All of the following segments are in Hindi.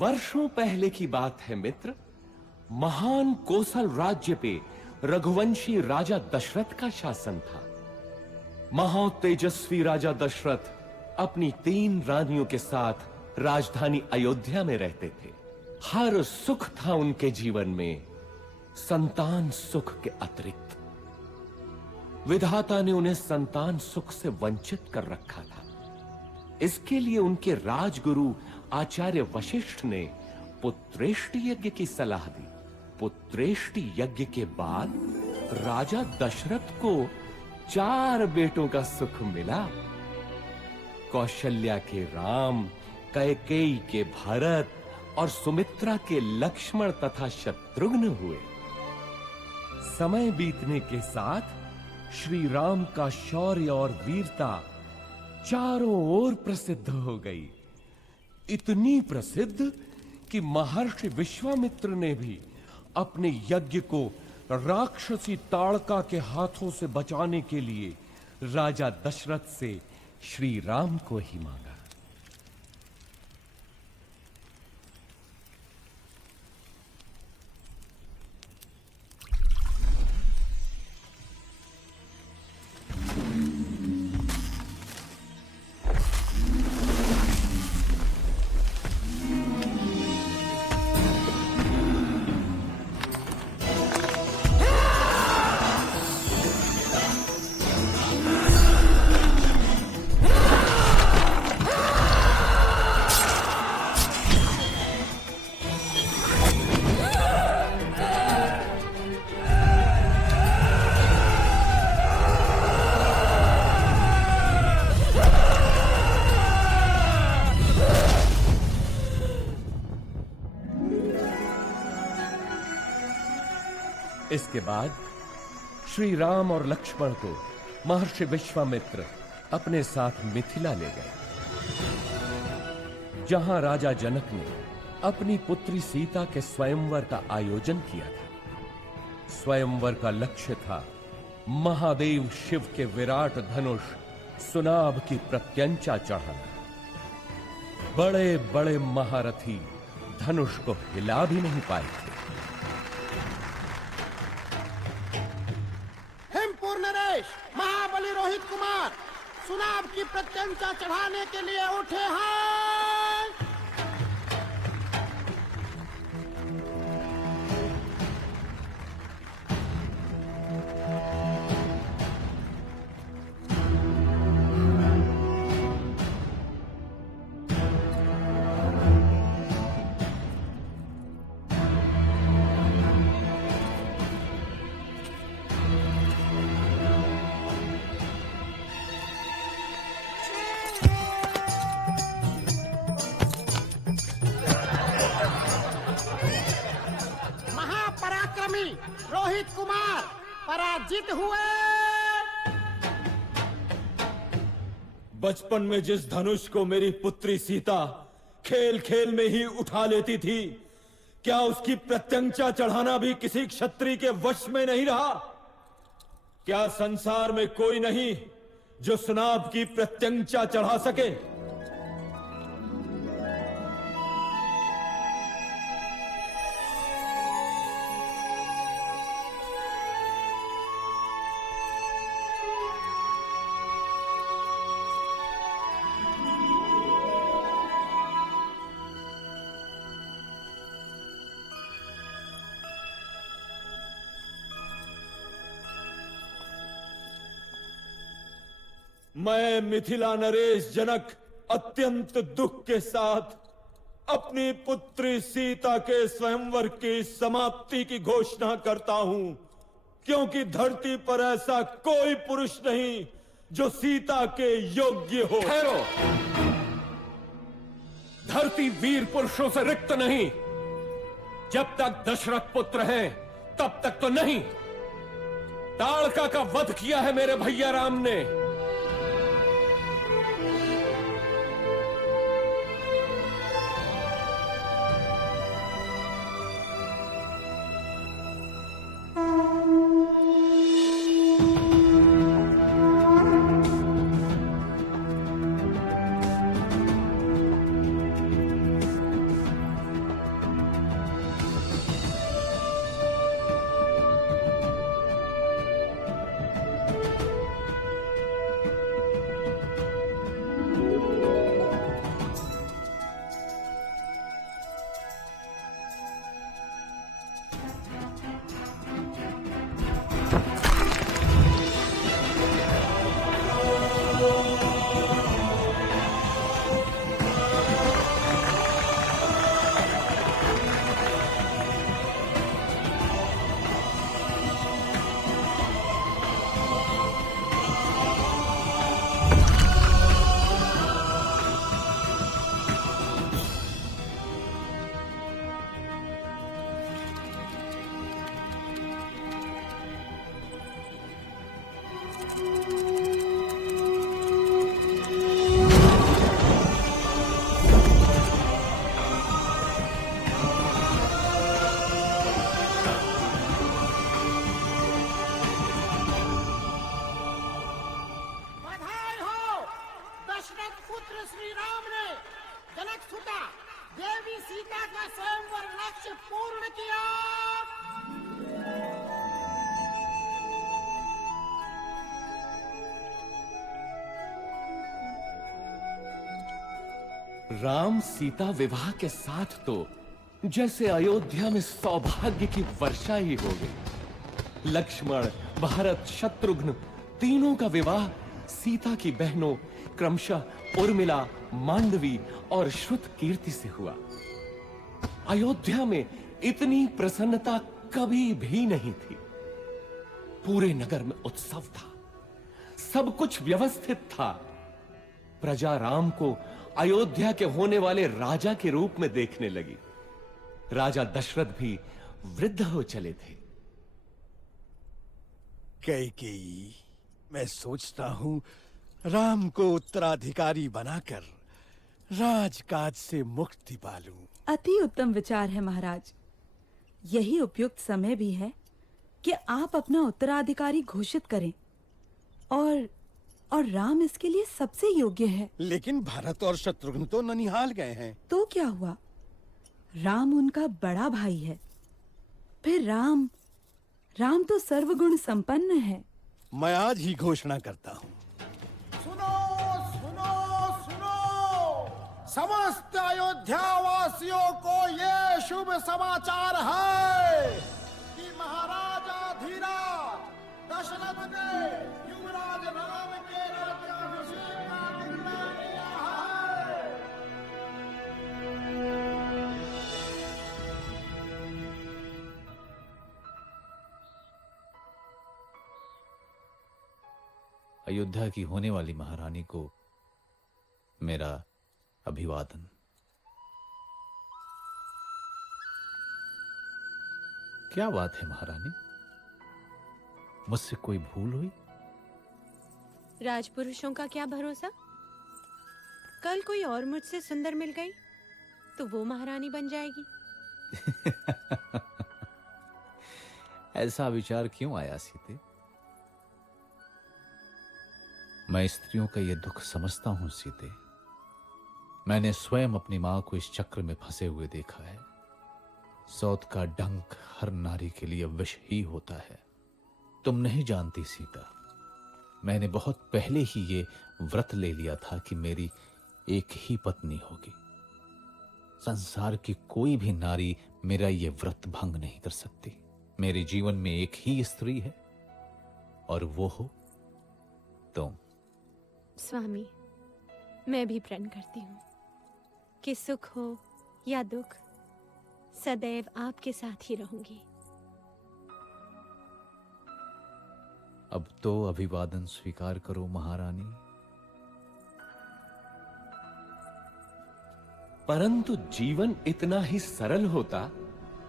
वर्षों पहले की बात है मित्र। महान कोसल राज्य पे रघुवंशी राजा दशरथ का शासन था। महातेजस्वी राजा दशरथ अपनी 3 रानियों के साथ राजधानी अयोध्या में रहते थे। हर सुख था उनके जीवन में, संतान सुख के अतिरिक्त। विधाता ने उन्हें संतान सुख से वंचित कर रखा था। इसके लिए उनके राजगुरु आचार्य वशिष्ठ ने पुत्रेष्टि यज्ञ की सलाह दी। पुत्रेष्टि यज्ञ के बाद राजा दशरथ को 4 बेटों का सुख मिला। कौशल्या के राम, कैकेयी के भरत और सुमित्रा के लक्ष्मण तथा शत्रुघ्न हुए। समय बीतने के साथ श्री राम का शौर्य और वीरता चारों ओर प्रसिद्ध हो गई। इतनी प्रसिद्ध कि महर्षि विश्वामित्र ने भी अपने यज्ञ को राक्षसी ताड़का के हाथों से बचाने के लिए राजा दशरथ से श्री राम को ही मांगा। इसके बाद श्री राम और लक्ष्मण को महर्षि विश्वामित्र अपने साथ मिथिला ले गए, जहां राजा जनक ने अपनी पुत्री सीता के स्वयंवर का आयोजन किया था। स्वयंवर का लक्ष्य था महादेव शिव के विराट धनुष सुनाभ की प्रत्यंचा चढ़ाना। बड़े बड़े महारथी धनुष को हिला भी नहीं पाए थे। महाबली रोहित कुमार सुनाभ की प्रत्यंचा चढ़ाने के लिए उठे हैं। रोहित कुमार पराजित हुए। बचपन में जिस धनुष को मेरी पुत्री सीता खेल खेल में ही उठा लेती थी, क्या उसकी प्रत्यंचा चढ़ाना भी किसी क्षत्रिय के वश में नहीं रहा? क्या संसार में कोई नहीं जो सुनाभ की प्रत्यंचा चढ़ा सके? मैं मिथिला नरेश जनक अत्यंत दुख के साथ अपनी पुत्री सीता के स्वयंवर की समाप्ति की घोषणा करता हूं क्योंकि धरती पर ऐसा कोई पुरुष नहीं जो सीता के योग्य हो। ठहरो, धरती वीर पुरुषों से रिक्त नहीं। जब तक दशरथ पुत्र हैं तब तक तो नहीं। ताड़का का वध किया है मेरे भैया राम ने। बधाई हो, दशरथ पुत्र श्री राम ने जनक सुता देवी सीता का स्वयंवर लक्ष्य पूर्ण किया। राम सीता विवाह के साथ तो जैसे अयोध्या में सौभाग्य की वर्षा ही हो गई। लक्ष्मण, भरत, शत्रुघ्न तीनों का विवाह सीता की बहनों क्रमशः उर्मिला, मांडवी और श्रुतकीर्ति से हुआ। अयोध्या में इतनी प्रसन्नता कभी भी नहीं थी। पूरे नगर में उत्सव था, सब कुछ व्यवस्थित था। प्रजा राम को अयोध्या के होने वाले राजा के रूप में देखने लगी। राजा दशरथ भी वृद्ध हो चले थे। कैकेयी, मैं सोचता हूं राम को उत्तराधिकारी बनाकर राजकाज से मुक्ति पालूं। अति उत्तम विचार है महाराज। यही उपयुक्त समय भी है कि आप अपना उत्तराधिकारी घोषित करें और राम इसके लिए सबसे योग्य है। लेकिन भरत और शत्रुघ्न तो ननिहाल गए हैं। तो क्या हुआ? राम उनका बड़ा भाई है। फिर राम तो सर्वगुण संपन्न है। मैं आज ही घोषणा करता हूँ। सुनो सुनो सुनो, समस्त अयोध्या वासियों को ये शुभ समाचार है कि महाराजा धीराज दशरथ ने युवराज राम के राज्याभिषेक का निर्णय लिया है। अयोध्या की होने वाली महारानी को मेरा अभिवादन। क्या बात है महारानी, मुझसे कोई भूल हुई? राजपुरुषों का क्या भरोसा, कल कोई और मुझसे सुंदर मिल गई तो वो महारानी बन जाएगी। ऐसा विचार क्यों आया सीते? मैं स्त्रियों का यह दुख समझता हूं सीते। मैंने स्वयं अपनी मां को इस चक्र में फंसे हुए देखा है। सौत का डंक हर नारी के लिए विष ही होता है। तुम नहीं जानती सीता, मैंने बहुत पहले ही ये व्रत ले लिया था कि मेरी एक ही पत्नी होगी। संसार की कोई भी नारी मेरा ये व्रत भंग नहीं कर सकती। मेरे जीवन में एक ही स्त्री है और वो हो तुम। स्वामी, मैं भी प्रण करती हूँ कि सुख हो या दुख सदैव आपके साथ ही रहूंगी। अब तो अभिवादन स्वीकार करो महारानी। परंतु जीवन इतना ही सरल होता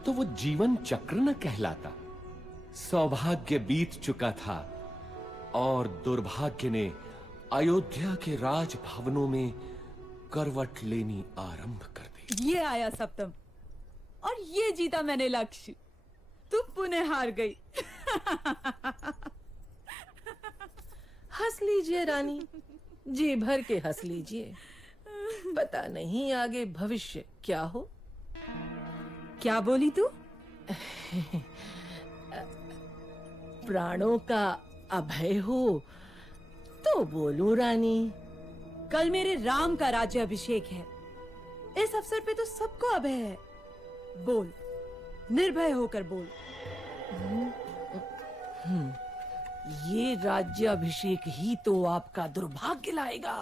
तो वो जीवन चक्र न कहलाता। सौभाग्य बीत चुका था और दुर्भाग्य ने अयोध्या के राजभवनों में करवट लेनी आरंभ कर दी। ये आया सप्तम और ये जीता मैंने लक्ष्य। तू पुनः हार गई। हंस लीजिए रानी, जी भर के हंस लीजिए। पता नहीं आगे भविष्य क्या हो। क्या बोली तू? प्राणों का अभय हो तो बोलूं रानी। कल मेरे राम का राज्य अभिषेक है। इस अवसर पे तो सबको अभय है। बोल, निर्भय होकर बोल। ये राज्य अभिषेक ही तो आपका दुर्भाग्य लाएगा।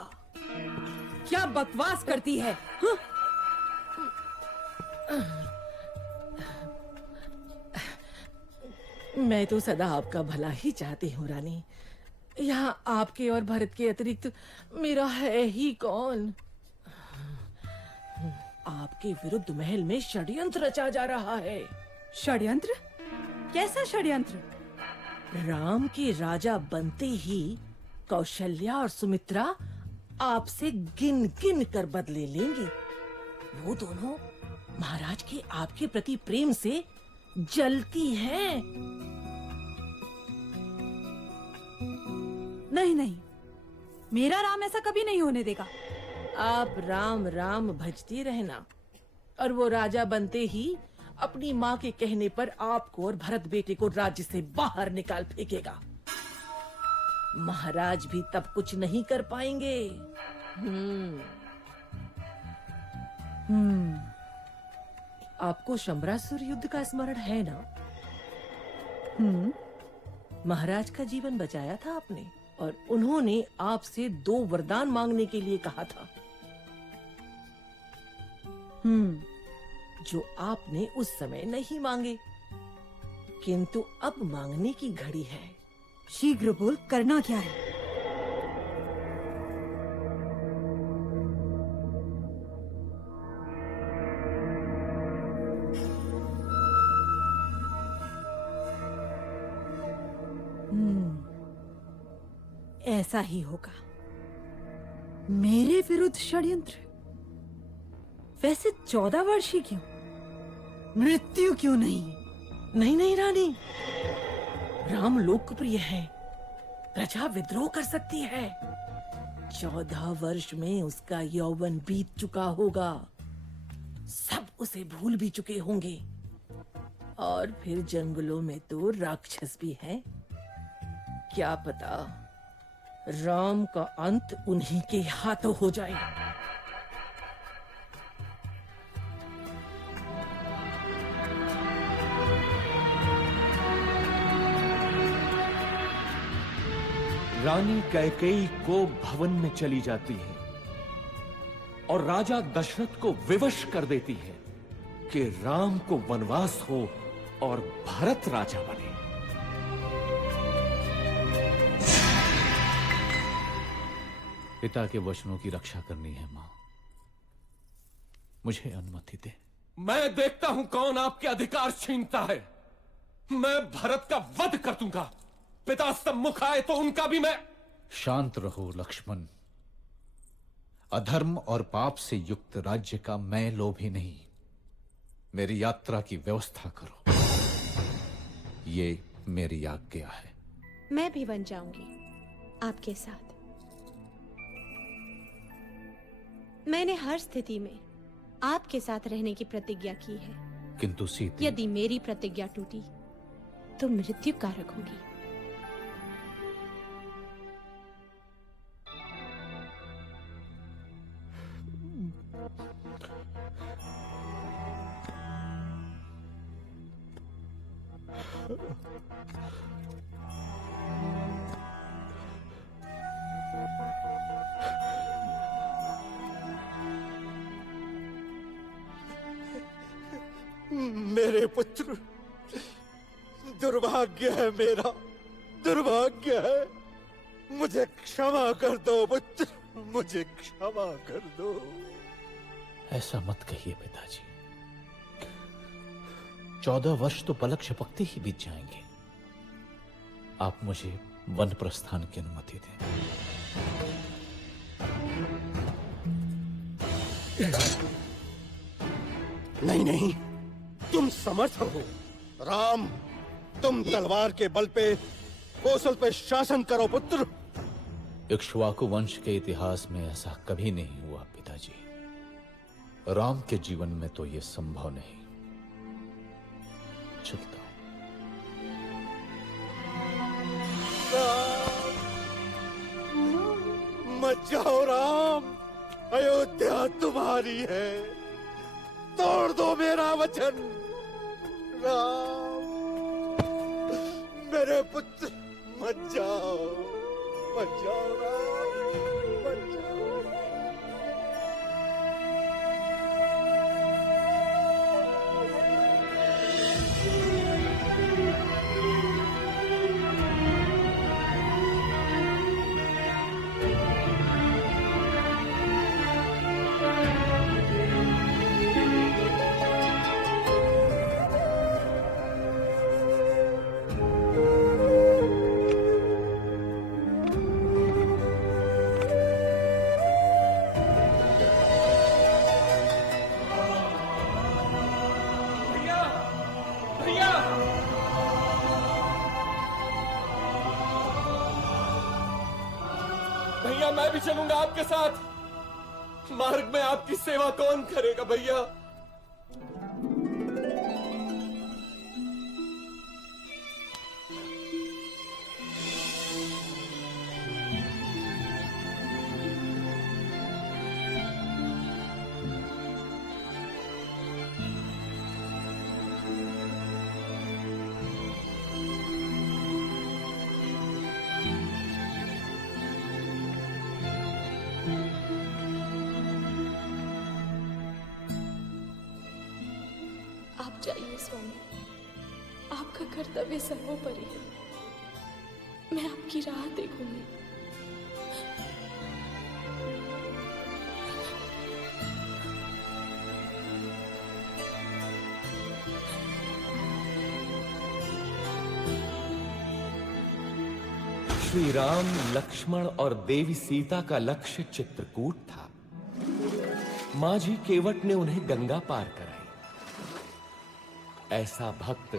क्या बकवास करती है? हाँ? मैं तो सदा आपका भला ही चाहती हूँ रानी। यहाँ आपके और भरत के अतिरिक्त मेरा है ही कौन। आपके विरुद्ध महल में षड्यंत्र रचा जा रहा है। षड्यंत्र? कैसा षड्यंत्र? राम के राजा बनते ही कौशल्या और सुमित्रा आपसे गिन गिन कर बदले लेंगी। वो दोनों महाराज के आपके प्रति प्रेम से जलती हैं। नहीं नहीं, मेरा राम ऐसा कभी नहीं होने देगा। आप राम राम भजती रहना और वो राजा बनते ही अपनी माँ के कहने पर आपको और भरत बेटे को राज्य से बाहर निकाल फेंकेगा। महाराज भी तब कुछ नहीं कर पाएंगे। आपको शंबरासुर युद्ध का स्मरण है ना? महाराज का जीवन बचाया था आपने और उन्होंने आपसे 2 वरदान मांगने के लिए कहा था, जो आपने उस समय नहीं मांगे, किंतु अब मांगने की घड़ी है। शीघ्र बोल, करना क्या है? ऐसा ही होगा। मेरे विरुद्ध षड्यंत्र? वैसे 14 वर्ष ही क्यों, मृत्यु क्यों नहीं? नहीं नहीं रानी, राम लोकप्रिय है, प्रजा विद्रोह कर सकती है। 14 वर्ष में उसका यौवन बीत चुका होगा, सब उसे भूल भी चुके होंगे। और फिर जंगलों में तो राक्षस भी हैं। क्या पता राम का अंत उन्हीं के हाथों हो जाए। रानी कैकेयी को भवन में चली जाती है और राजा दशरथ को विवश कर देती है कि राम को वनवास हो और भरत राजा बने। पिता के वचनों की रक्षा करनी है मां, मुझे अनुमति दे। मैं देखता हूं कौन आपके अधिकार छीनता है। मैं भरत का वध कर दूंगा। पिता सम्मुख आए तो उनका भी मैं। शांत रहो लक्ष्मण। अधर्म और पाप से युक्त राज्य का मैं लोभी नहीं। मेरी यात्रा की व्यवस्था करो, ये मेरी आज्ञा है। मैं भी बन जाऊंगी आपके साथ। मैंने हर स्थिति में आपके साथ रहने की प्रतिज्ञा की है। किंतु सीता, यदि मेरी प्रतिज्ञा टूटी तो मृत्यु कारक होगी। मेरे पुत्र, दुर्भाग्य है मेरा, दुर्भाग्य है। मुझे क्षमा कर दो पुत्र, मुझे क्षमा कर दो। ऐसा मत कहिए पिताजी। 14 वर्ष तो पलक झपकते ही बीत जाएंगे। आप मुझे वन प्रस्थान की अनुमति दें। नहीं नहीं, तुम समर्थ हो। राम, तुम तलवार के बल पे कौशल पे शासन करो पुत्र। इक्ष्वाकु वंश के इतिहास में ऐसा कभी नहीं हुआ पिताजी। राम के जीवन में तो यह संभव नहीं। चलता हूं। मत जाओ राम, अयोध्या तुम्हारी है। तोड़ दो मेरा वचन। राम, मेरे पुत्र, मत जाओ, मत जाओ राम, मत जाओ। भैया मैं भी चलूंगा आपके साथ। मार्ग में आपकी सेवा कौन करेगा भैया? आप जाइए स्वामी, आपका कर्तव्य सर्वोपरि है। मैं आपकी राह देखूंगी। श्री राम, लक्ष्मण और देवी सीता का लक्ष्य चित्रकूट था। माझी केवट ने उन्हें गंगा पार कराई। ऐसा भक्त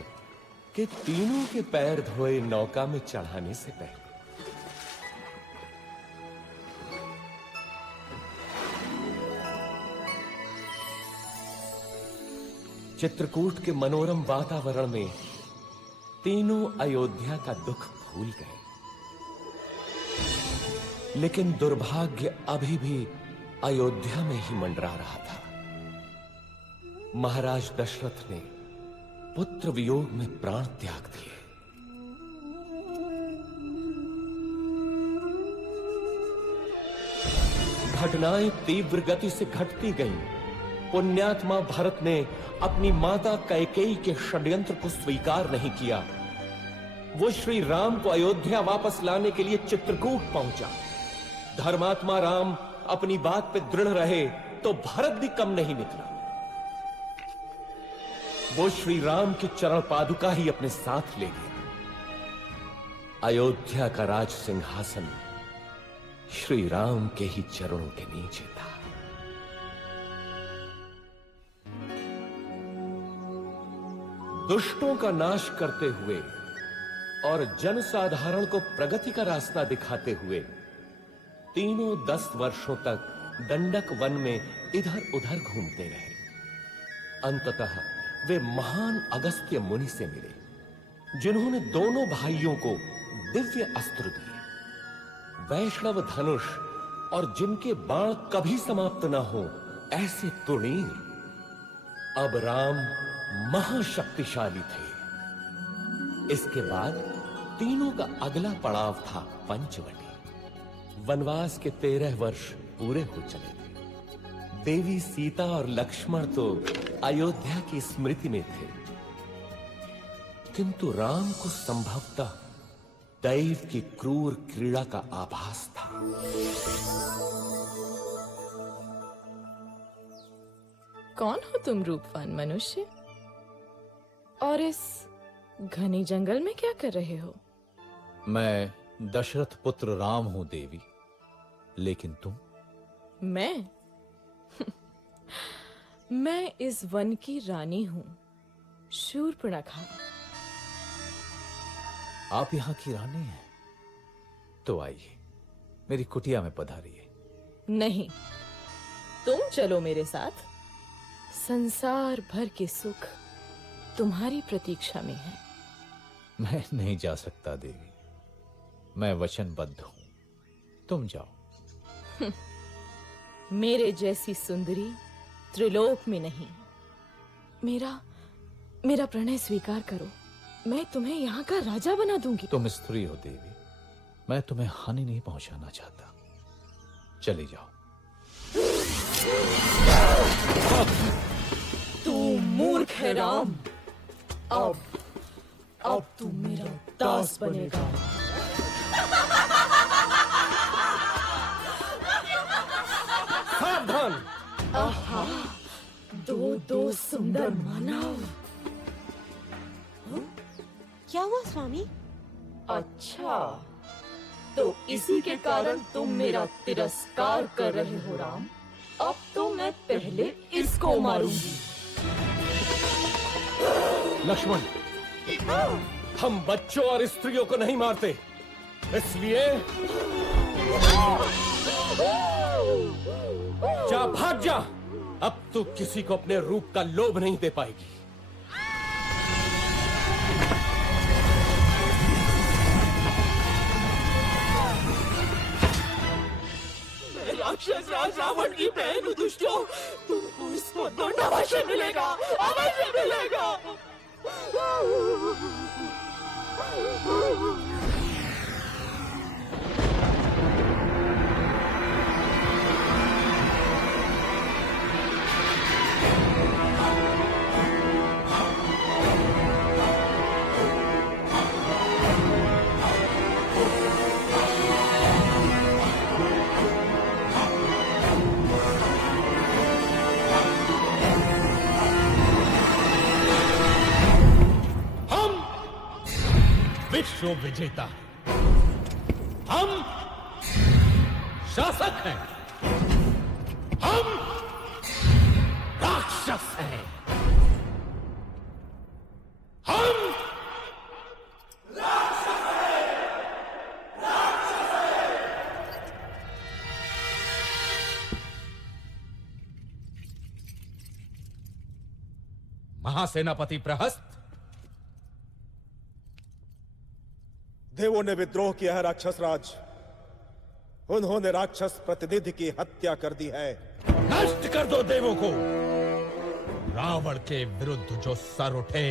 कि तीनों के पैर धोए नौका में चढ़ाने से पहले। चित्रकूट के मनोरम वातावरण में तीनों अयोध्या का दुख भूल गए। लेकिन दुर्भाग्य अभी भी अयोध्या में ही मंडरा रहा था। महाराज दशरथ ने पुत्र वियोग में प्राण त्याग दिए। घटनाएं तीव्र गति से घटती गईं। पुण्यात्मा भरत ने अपनी माता कैकेयी के षड्यंत्र को स्वीकार नहीं किया। वो श्री राम को अयोध्या वापस लाने के लिए चित्रकूट पहुंचा। धर्मात्मा राम अपनी बात पे दृढ़ रहे तो भरत भी कम नहीं निकला। वो श्री राम की चरण पादुका ही अपने साथ ले गया। अयोध्या का राज सिंहासन श्री राम के ही चरणों के नीचे था। दुष्टों का नाश करते हुए और जनसाधारण को प्रगति का रास्ता दिखाते हुए तीनों 10 वर्षों तक दंडक वन में इधर उधर घूमते रहे। अंततः वे महान अगस्त्य मुनि से मिले, जिन्होंने दोनों भाइयों को दिव्य अस्त्र दिए, वैष्णव धनुष और जिनके बाण कभी समाप्त न हो ऐसे तुणीर। अब राम महाशक्तिशाली थे। इसके बाद तीनों का अगला पड़ाव था पंचवटी। वनवास के 13 वर्ष पूरे हो चले थे। देवी सीता और लक्ष्मण तो अयोध्या की स्मृति में थे, किंतु राम को संभवतः दैव की क्रूर क्रीड़ा का आभास था। कौन हो तुम रूपवान मनुष्य? और इस घने जंगल में क्या कर रहे हो? मैं दशरथ पुत्र राम हूं देवी, लेकिन तुम? मैं मैं इस वन की रानी हूं, शूर्पणखा। आप यहां की रानी हैं? तो आइए, मेरी कुटिया में पधारिए। नहीं, तुम चलो मेरे साथ। संसार भर के सुख तुम्हारी प्रतीक्षा में है। मैं नहीं जा सकता देवी, मैं वचनबद्ध हूं। तुम जाओ। मेरे जैसी सुंदरी त्रिलोक में नहीं। मेरा प्रणय स्वीकार करो, मैं तुम्हें यहाँ का राजा बना दूंगी। तुम स्त्री हो देवी, मैं तुम्हें हानि नहीं पहुंचाना चाहता। चली जाओ। तू मूर्ख है राम। अब तू मेरा दास बनेगा। सावधान! आहा, दो सुंदर मानव। क्या हुआ स्वामी? अच्छा, तो इसी के कारण तुम मेरा तिरस्कार कर रहे हो राम। अब तो मैं पहले इसको मारूंगी। लक्ष्मण, हम बच्चों और स्त्रियों को नहीं मारते, इसलिए जा, भाग जा। अब तू किसी को अपने रूप का लोभ नहीं दे पाएगी। राक्षस राज रावण की बहन दुष्टों, तुमको इसको दंड अवश्य मिलेगा, अवश्य मिलेगा। विश्व विजेता, हम शासक हैं, हम राक्षस हैं, हम राक्षस हैं, राक्षस हैं। महासेनापति प्रहस्त, देवों ने विद्रोह किया है राक्षस राज। उन्होंने राक्षस प्रतिनिधि की हत्या कर दी है। नष्ट कर दो देवों को। रावण के विरुद्ध जो सर उठे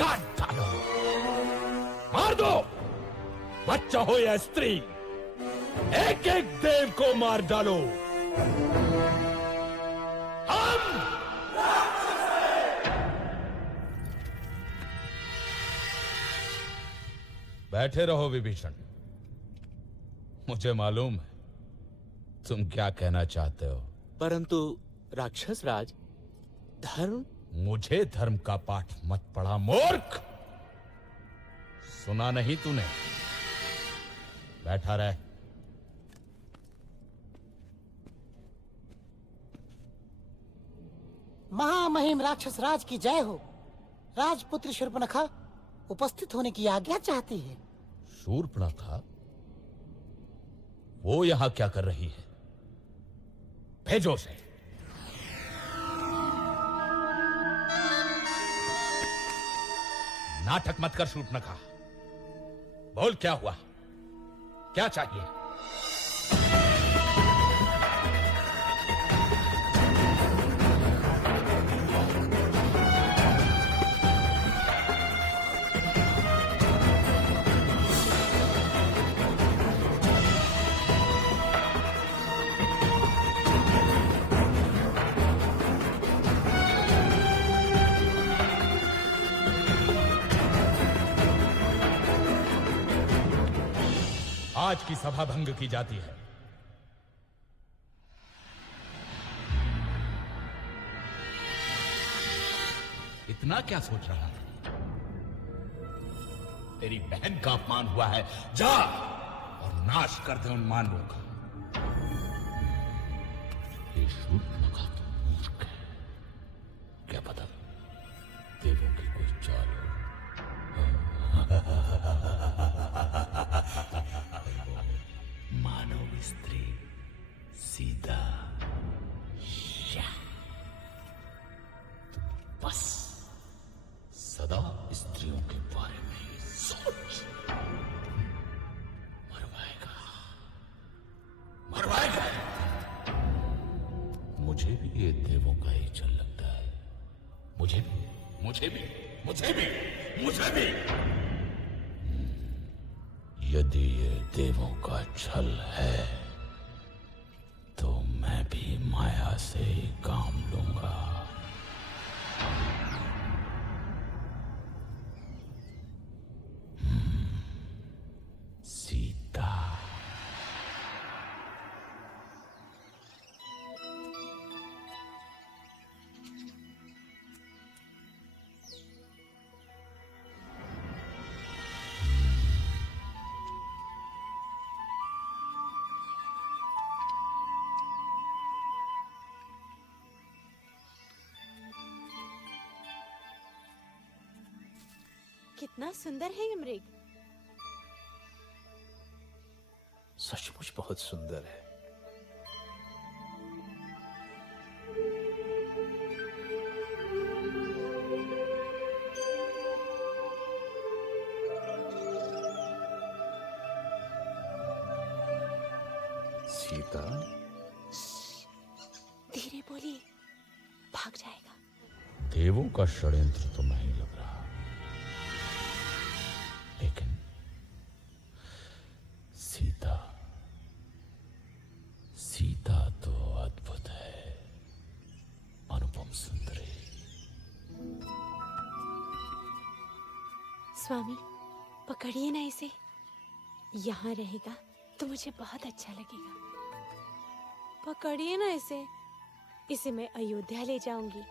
काट डालो, मार दो। बच्चा हो या स्त्री, एक एक देव को मार डालो। हम बैठे रहो विभीषण, मुझे मालूम है तुम क्या कहना चाहते हो। परंतु राक्षस राज, धर्म। मुझे धर्म का पाठ मत पढ़ा मूर्ख। सुना नहीं तूने? बैठा रह। महामहिम राक्षस राज की जय हो। राजपुत्री शूर्पणखा उपस्थित होने की आज्ञा चाहती है। शूर्पणखा? वो यहां क्या कर रही है? भेजो उसे। नाटक मत कर शूर्पणखा। बोल, क्या हुआ? क्या चाहिए? आज की सभा भंग की जाती है। इतना क्या सोच रहा है? तेरी बहन का अपमान हुआ है, जा और नाश कर दे उन मानवों का। ये शूर्पणखा तो मूर्ख है, क्या पता देवों की कोई चाल हो। मानव स्त्री सीता, बस सदा स्त्रियों के बारे में ही सोच। मरवाएगा। मुझे भी ये देवों का ही चल लगता है। मुझे भी। यदि ये देवों का छल है तो मैं भी माया से ही काम लूंगा। सीता। कितना सुंदर है ये मृग। सचमुच बहुत सुंदर है। सीता, धीरे बोलिए, भाग जाएगा। देवों का षड्यंत्र तो नहीं लग रहा, लेकिन सीता तो अद्भुत है, अनुपम सुंदरी। स्वामी, पकड़िए ना इसे। यहाँ रहेगा तो मुझे बहुत अच्छा लगेगा। पकड़िए ना इसे। इसे मैं अयोध्या ले जाऊंगी।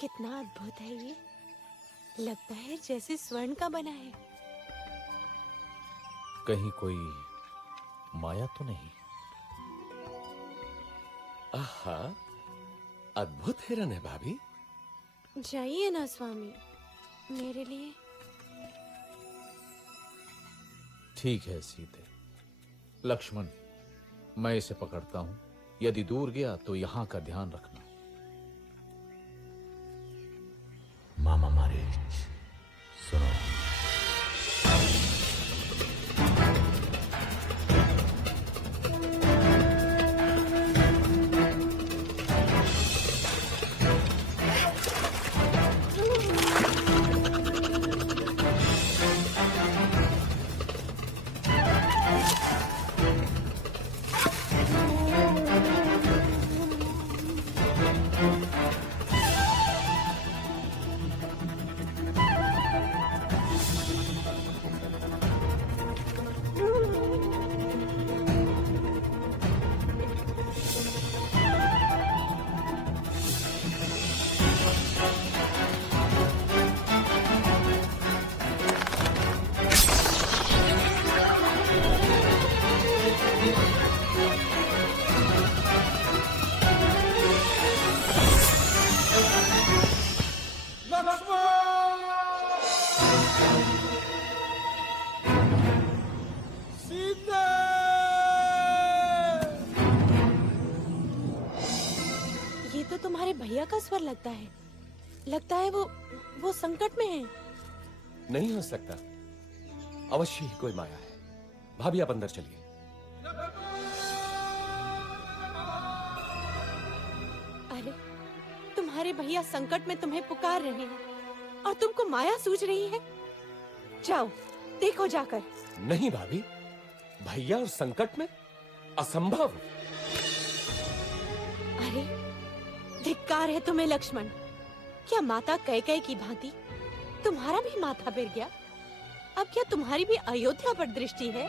कितना अद्भुत है ये। लगता है जैसे स्वर्ण का बना है। कहीं कोई माया तो नहीं? आहा, अद्भुत हिरन है भाभी। जाइए ना स्वामी, मेरे लिए। ठीक है सीते। लक्ष्मण, मैं इसे पकड़ता हूं। यदि दूर गया तो यहां का ध्यान रखना। मामा मारीच, सुनो। तुम्हारे भैया का स्वर लगता है। लगता है वो संकट में है। नहीं हो सकता, अवश्य ही कोई माया है। भाभी आप अंदर चलिए। अरे, तुम्हारे भैया संकट में तुम्हें पुकार रहे हैं और तुमको माया सूझ रही है। जाओ देखो जाकर। नहीं भाभी, भैया और संकट में असंभव। अरे, धिक्कार है तुम्हें लक्ष्मण। क्या माता कैकेयी की भांति तुम्हारा भी माथा फिर गया? अब क्या तुम्हारी भी अयोध्या पर दृष्टि है?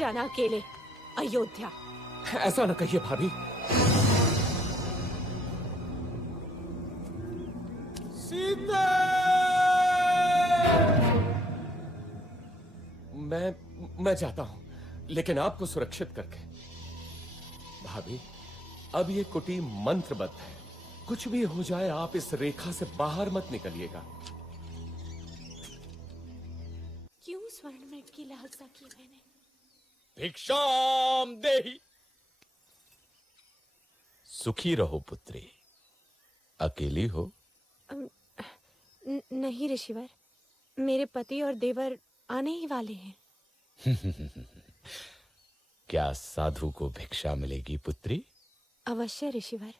जाना अकेले अयोध्या। ऐसा न कहिए भाभी। सीता! मैं जाता हूं, लेकिन आपको सुरक्षित करके। भाभी, अब ये कुटी मंत्रबद्ध है। कुछ भी हो जाए, आप इस रेखा से बाहर मत निकलिएगा। क्यों स्वर्ण मृग की लालसा की मैंने? भिक्षाम देहि। सुखी रहो पुत्री। अकेली हो? नहीं ऋषिवर, मेरे पति और देवर आने ही वाले हैं। क्या साधु को भिक्षा मिलेगी पुत्री? अवश्य ऋषिवर।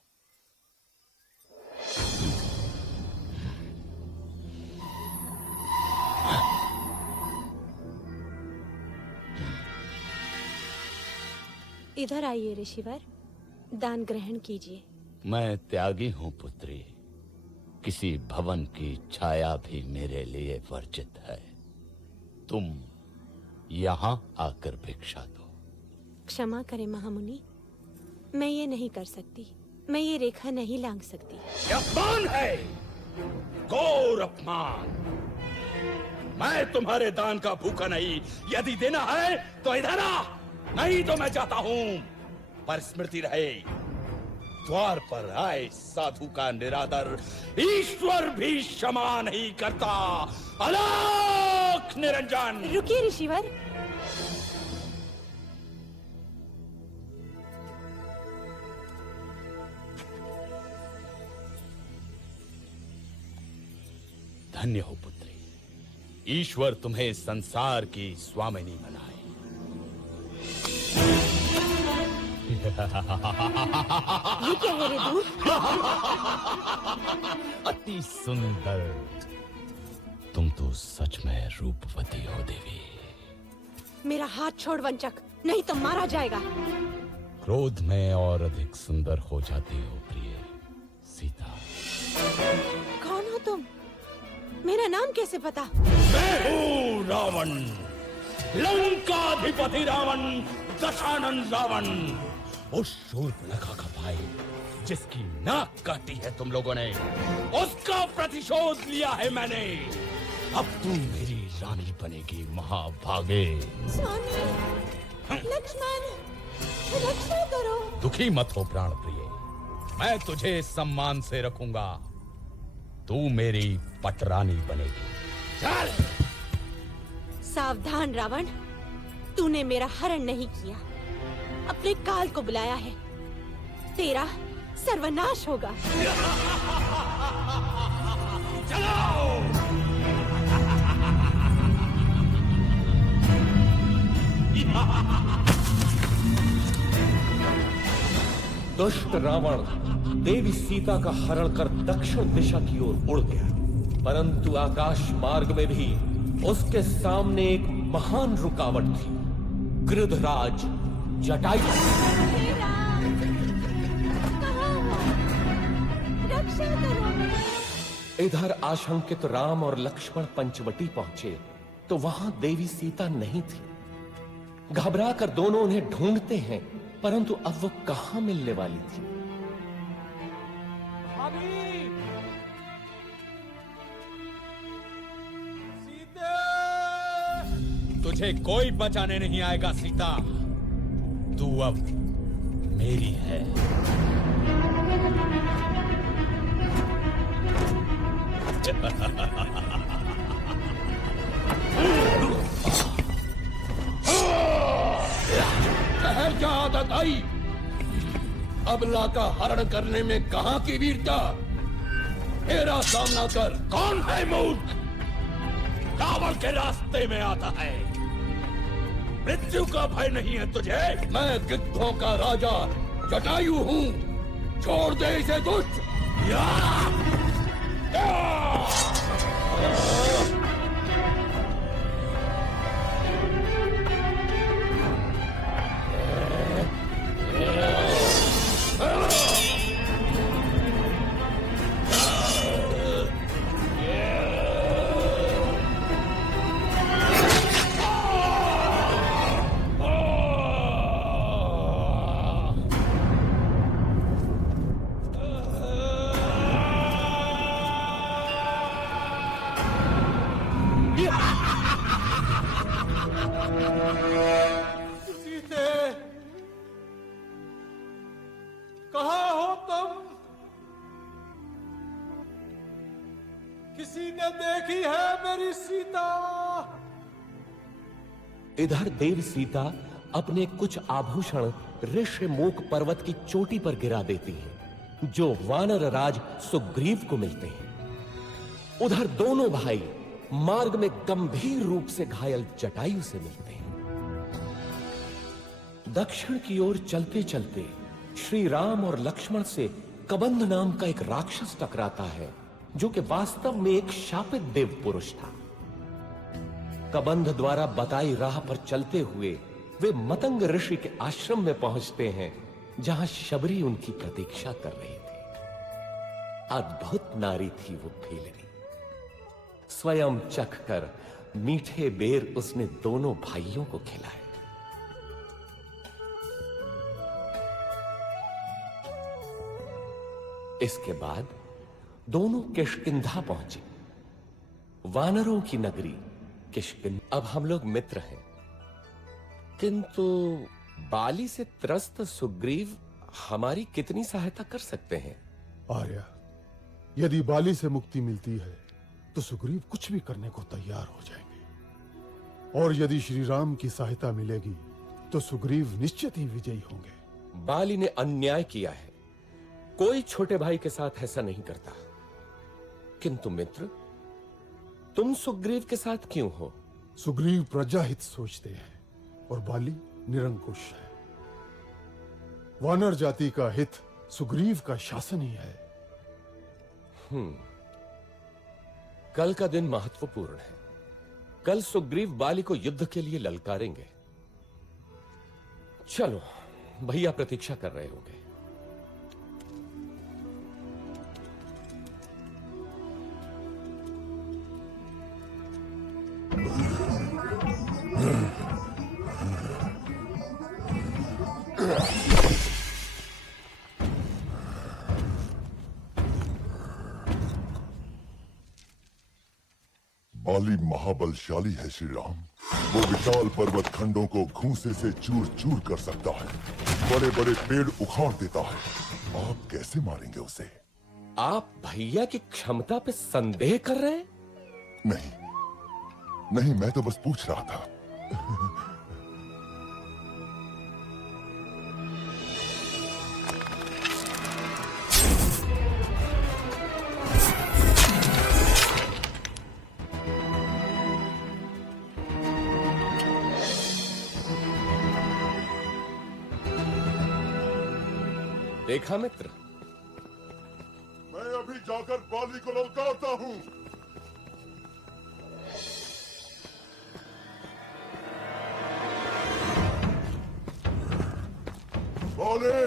इधर आइए ऋषिवर, दान ग्रहण कीजिए। मैं त्यागी हूं पुत्री। किसी भवन की छाया भी मेरे लिए वर्जित है। तुम यहां आकर भिक्षा दो। क्षमा करें महामुनि, मैं ये नहीं कर सकती। मैं ये रेखा नहीं लांघ सकती। ये अपमान है, घोर अपमान। मैं तुम्हारे दान का भूखा नहीं। यदि देना है तो इधर आ, नहीं तो मैं जाता हूं। पर स्मृति रहे, द्वार पर आए साधु का निरादर ईश्वर भी क्षमा नहीं करता। अलौक निरंजन। रुकिए ऋषिवर। धन्य हो पुत्री, ईश्वर तुम्हें संसार की स्वामिनी बनाए। ये क्या है रे दूर? अति सुंदर। तुम तो सच में रूपवती हो देवी। मेरा हाथ छोड़ वंचक, नहीं तो मारा जाएगा। क्रोध में और अधिक सुंदर हो जाती हो प्रिय सीता। कौन हो तुम? मेरा नाम कैसे पता? मैं हूँ रावण, लंकाधिपति रावण, दशानन रावण। उस शूर्पणखा का भाई जिसकी नाक काटी है तुम लोगों ने, उसका प्रतिशोध लिया है मैंने। अब तू मेरी रानी बनेगी महाभागे। स्वामी, लक्ष्मण, रक्षा करो। दुखी मत हो प्राण प्रिय, मैं तुझे सम्मान से रखूंगा। तू मेरी पटरानी बनेगी। चल। सावधान रावण, तूने मेरा हरण नहीं किया, अपने काल को बुलाया है। तेरा सर्वनाश होगा। दुष्ट रावण देवी सीता का हरण कर दक्षिण दिशा की ओर उड़ गया, परंतु आकाश मार्ग में भी उसके सामने एक महान रुकावट थी, गृधराज जटायु। रक्षा करो। इधर आशंकित राम और लक्ष्मण पंचवटी पहुंचे तो वहां देवी सीता नहीं थी। घबरा कर दोनों उन्हें ढूंढते हैं, परंतु अब वो कहां मिलने वाली थी। तुझे कोई बचाने नहीं आएगा सीता। तू अब मेरी है। कहर क्या आदत आई? अबला का हरण करने में कहां की वीरता? मेरा सामना कर। कौन है मूर्ख? रावण के रास्ते में आता है। मृत्यु का भय नहीं है तुझे? मैं गिद्धों का राजा जटायु हूं। छोड़ दे इसे दुष्ट। ने देखी है मेरी सीता? इधर देव सीता अपने कुछ आभूषण ऋषिमुख पर्वत की चोटी पर गिरा देती है, जो वानर राज सुग्रीव को मिलते हैं। उधर दोनों भाई मार्ग में गंभीर रूप से घायल जटायु से मिलते हैं। दक्षिण की ओर चलते चलते श्री राम और लक्ष्मण से कबंध नाम का एक राक्षस टकराता है, जो कि वास्तव में एक शापित देव पुरुष था। कबंध द्वारा बताई राह पर चलते हुए वे मतंग ऋषि के आश्रम में पहुंचते हैं, जहां शबरी उनकी प्रतीक्षा कर रही थी। अद्भुत नारी थी वो भेलरी। स्वयं चखकर मीठे बेर उसने दोनों भाइयों को खिलाए। इसके बाद दोनों किष्किंधा पहुंचे, वानरों की नगरी किष्किंधा। अब हम लोग मित्र हैं, किंतु बाली से त्रस्त सुग्रीव हमारी कितनी सहायता कर सकते हैं? आर्या, यदि बाली से मुक्ति मिलती है तो सुग्रीव कुछ भी करने को तैयार हो जाएंगे, और यदि श्री राम की सहायता मिलेगी तो सुग्रीव निश्चित ही विजयी होंगे। बाली ने अन्याय किया है, कोई छोटे भाई के साथ ऐसा नहीं करता। किंतु मित्र, तुम सुग्रीव के साथ क्यों हो? सुग्रीव प्रजाहित सोचते हैं और बाली निरंकुश है। वानर जाति का हित सुग्रीव का शासन ही है। कल का दिन महत्वपूर्ण है। कल सुग्रीव बाली को युद्ध के लिए ललकारेंगे। चलो, भैया प्रतीक्षा कर रहे होंगे। बाली महाबलशाली है श्री राम। वो विशाल पर्वत खंडों को घूंसे से चूर चूर कर सकता है, बड़े बड़े पेड़ उखाड़ देता है। आप कैसे मारेंगे उसे? आप भैया की क्षमता पे संदेह कर रहे हैं? नहीं नहीं, मैं तो बस पूछ रहा था। देखा मित्र, मैं अभी जाकर बाली को ललकारता हूं। बाली,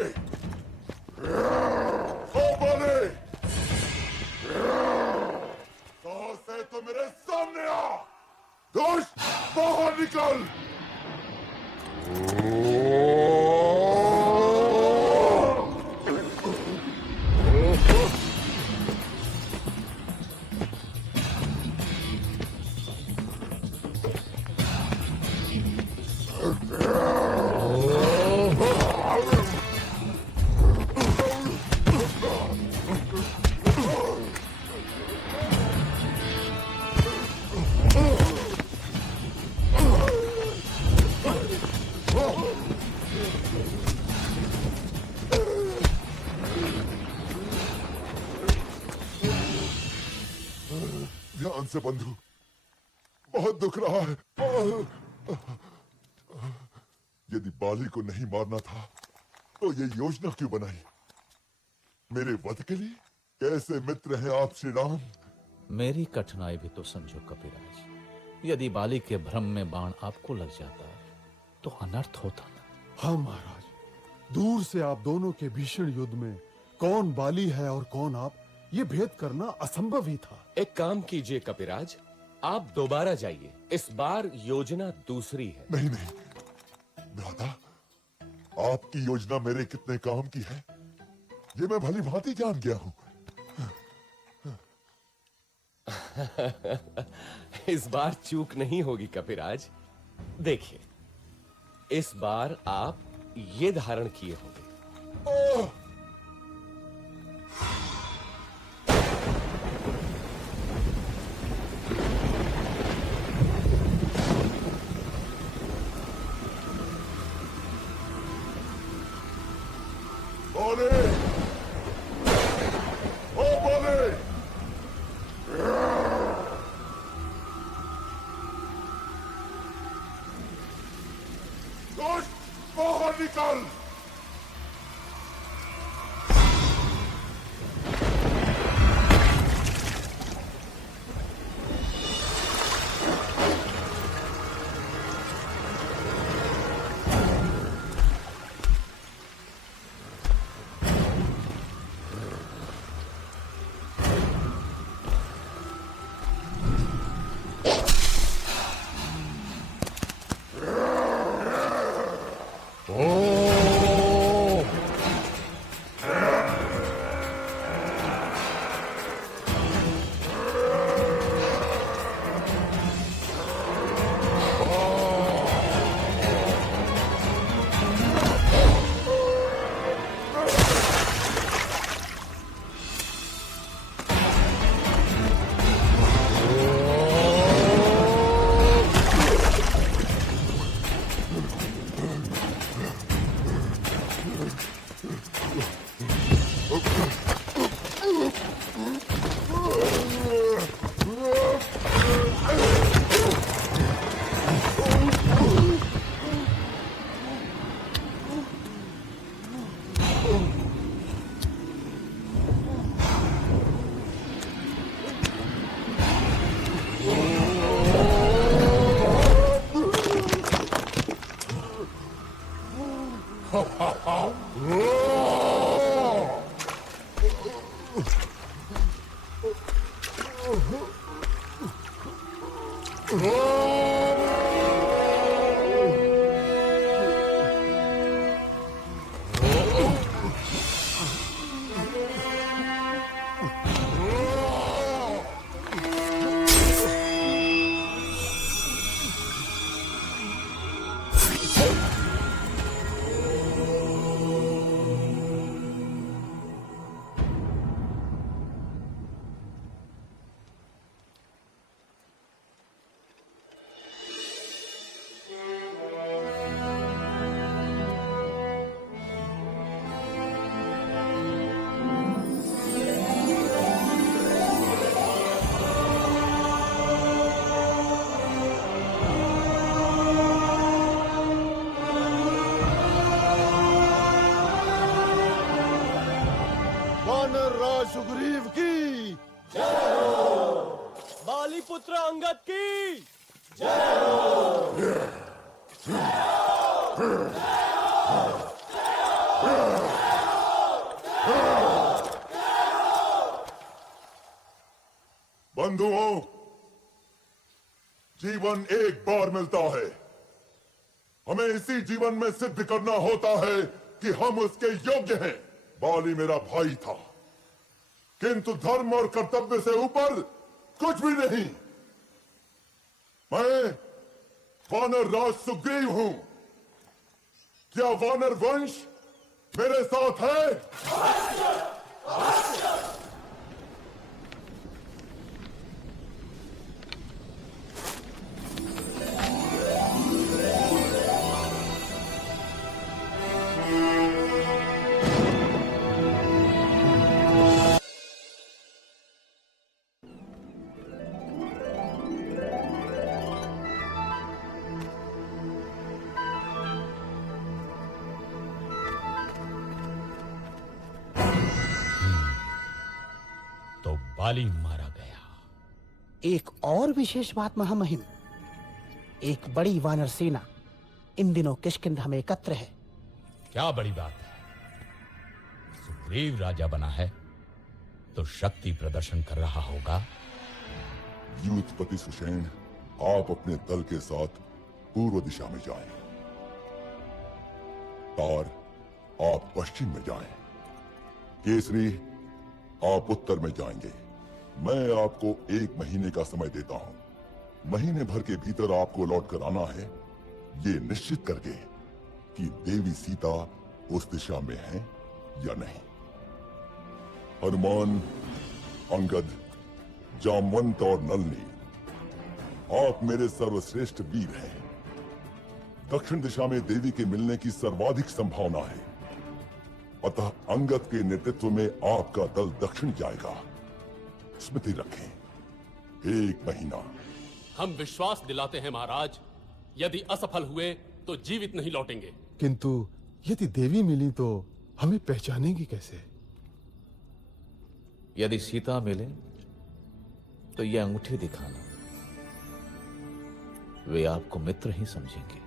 ओ बाली, साहस है तो मेरे सामने आ। दुष्ट, बाहर निकल। ध्यान से बंधु, बहुत दुख रहा है। यदि बाली को नहीं मारना था तो ये योजना क्यों बनाई? मेरे वध के लिए? कैसे मित्र हैं आप श्री राम? मेरी कठिनाई भी तो समझो कपिराज। यदि बाली के भ्रम में बाण आपको लग जाता तो अनर्थ होता ना। हाँ महाराज, दूर से आप दोनों के भीषण युद्ध में कौन बाली है और कौन आप, ये भेद करना असंभव ही था। एक काम कीजिए कपिराज, आप दोबारा जाइए। इस बार योजना दूसरी है। नहीं नहीं भ्राता, आपकी योजना मेरे कितने काम की है ये मैं भली भांति जान गया हूं। इस बार चूक नहीं होगी कपिराज। देखिए, इस बार आप ये धारण किए होंगे। बोले ओ बोले दुष्ट बाहर निकल। वानर राज सुग्रीव की जय हो। बाली पुत्र अंगद की बंधुओं, जीवन एक बार मिलता है। हमें इसी जीवन में सिद्ध करना होता है कि हम उसके योग्य हैं। बाली मेरा भाई था, किंतु धर्म और कर्तव्य से ऊपर कुछ भी नहीं। मैं वानर राज सुग्रीव हूं। क्या वानर वंश मेरे साथ है? बाली मारा गया। एक और विशेष बात महामहिम, एक बड़ी वानर सेना इन दिनों किष्किंधा में एकत्र है। क्या बड़ी बात है? सुग्रीव राजा बना है तो शक्ति प्रदर्शन कर रहा होगा। यूथपति सुषेण, आप अपने दल के साथ पूर्व दिशा में जाएं। तार, आप पश्चिम में जाएं। केसरी, आप उत्तर में जाएंगे। मैं आपको 1 महीने का समय देता हूं। महीने भर के भीतर आपको लौट कर आना है, ये निश्चित करके कि देवी सीता उस दिशा में है या नहीं। हनुमान, अंगद, जामवंत और नलनी, आप मेरे सर्वश्रेष्ठ वीर हैं। दक्षिण दिशा में देवी के मिलने की सर्वाधिक संभावना है। अतः अंगद के नेतृत्व में आपका दल दक्षिण जाएगा। स्मृति रखें, 1 महीना। हम विश्वास दिलाते हैं महाराज, यदि असफल हुए तो जीवित नहीं लौटेंगे। किंतु यदि देवी मिली तो हमें पहचानेगी कैसे? यदि सीता मिले तो ये अंगूठी दिखाना, वे आपको मित्र ही समझेंगे।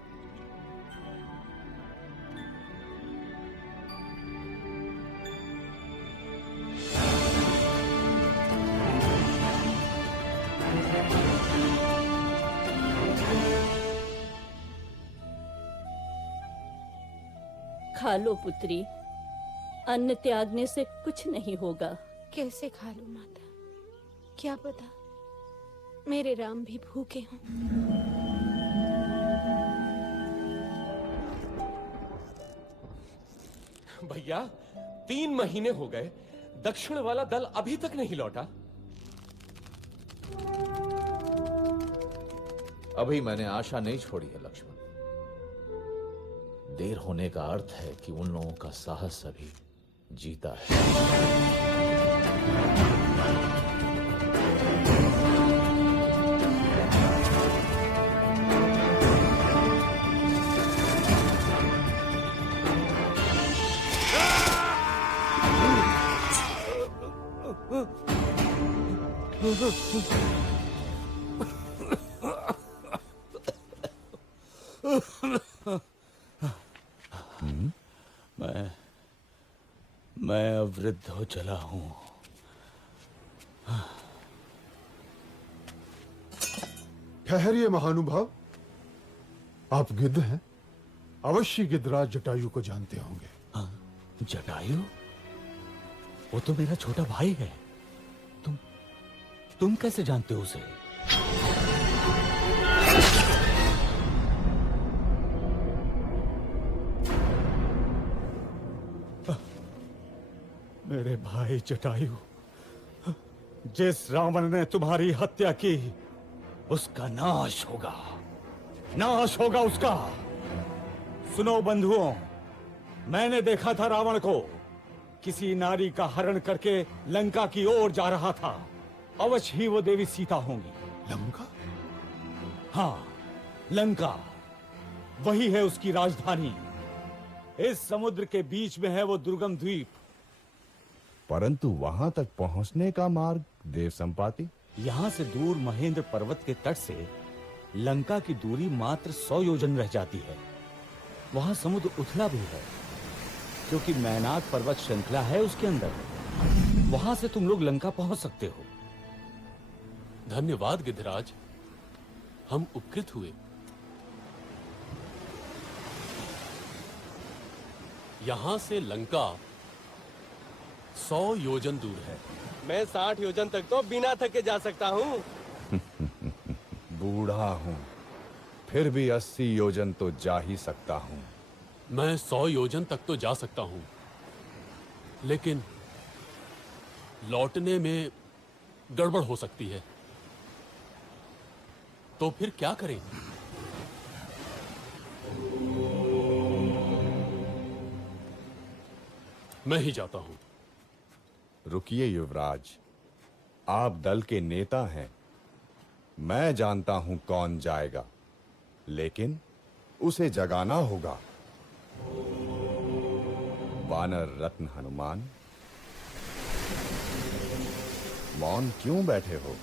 खा लो पुत्री, अन्न त्यागने से कुछ नहीं होगा। कैसे खा लूं माता? क्या पता मेरे राम भी भूखे हों। भैया 3 महीने हो गए, दक्षिण वाला दल अभी तक नहीं लौटा। अभी मैंने आशा नहीं छोड़ी है लक्ष्मण। देर होने का अर्थ है कि उन लोगों का साहस अभी जीता है। मैं अब वृद्ध हो चला हूं। ठहरिए महानुभाव, आप गिद्ध हैं, अवश्य गिद्धराज जटायु को जानते होंगे। हाँ, जटायु? वो तो मेरा छोटा भाई है। तुम कैसे जानते हो उसे? मेरे भाई जटायु, जिस रावण ने तुम्हारी हत्या की, उसका नाश होगा, नाश होगा उसका। सुनो बंधुओं, मैंने देखा था रावण को किसी नारी का हरण करके लंका की ओर जा रहा था। अवश्य ही वो देवी सीता होंगी। लंका? हाँ, लंका, वही है उसकी राजधानी। इस समुद्र के बीच में है वो दुर्गम द्वीप। परंतु वहां तक पहुंचने का मार्ग देव संपाति? यहां से दूर महेंद्र पर्वत के तट से लंका की दूरी मात्र 100 योजन रह जाती है। वहां समुद्र उथला भी है, क्योंकि मैनाक पर्वत श्रृंखला है उसके अंदर। वहां से तुम लोग लंका पहुंच सकते हो। धन्यवाद गिद्धराज, हम उपकृत हुए। यहां से लंका 100 योजन दूर है। मैं 60 योजन तक तो बिना थके जा सकता हूँ। बूढ़ा हूँ, फिर भी 80 योजन तो जा ही सकता हूँ। मैं 100 योजन तक तो जा सकता हूं, लेकिन लौटने में गड़बड़ हो सकती है। तो फिर क्या करें? मैं ही जाता हूं। रुकिए युवराज, आप दल के नेता हैं। मैं जानता हूं कौन जाएगा, लेकिन उसे जगाना होगा। वानर रत्न हनुमान, मौन क्यों बैठे हो?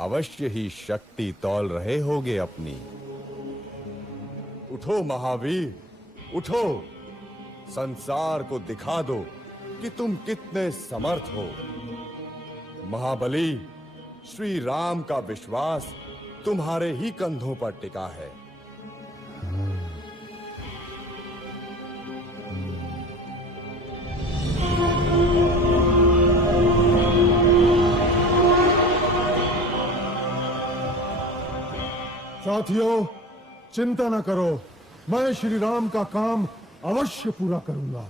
अवश्य ही शक्ति तौल रहे होगे अपनी। उठो महावीर, उठो, संसार को दिखा दो कि तुम कितने समर्थ हो। महाबली, श्री राम का विश्वास तुम्हारे ही कंधों पर टिका है। साथियों, चिंता न करो, मैं श्री राम का काम अवश्य पूरा करूंगा।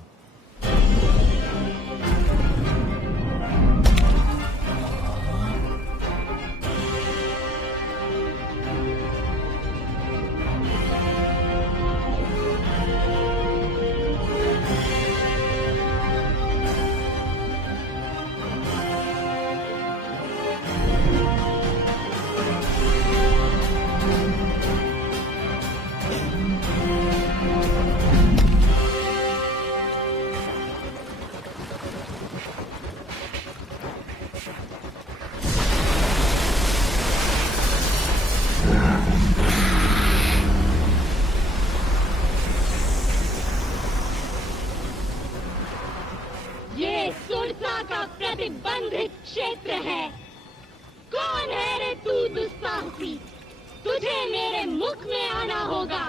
मुख में आना होगा।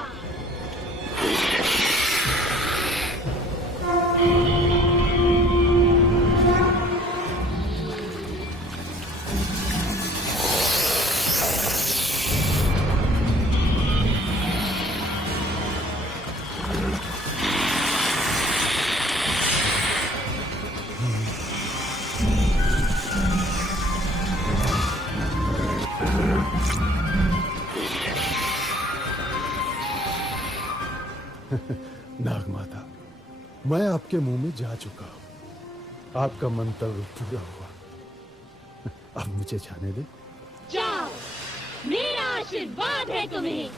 नागमाता, मैं आपके मुंह में जा चुका हूं। आपका मंतव्य पूरा हुआ। अब मुझे जाने दे। जाओ, मेरा आशीर्वाद है तुम्हें।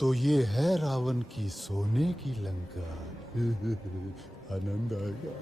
तो ये है रावण की सोने की लंका। आनंद आ गया।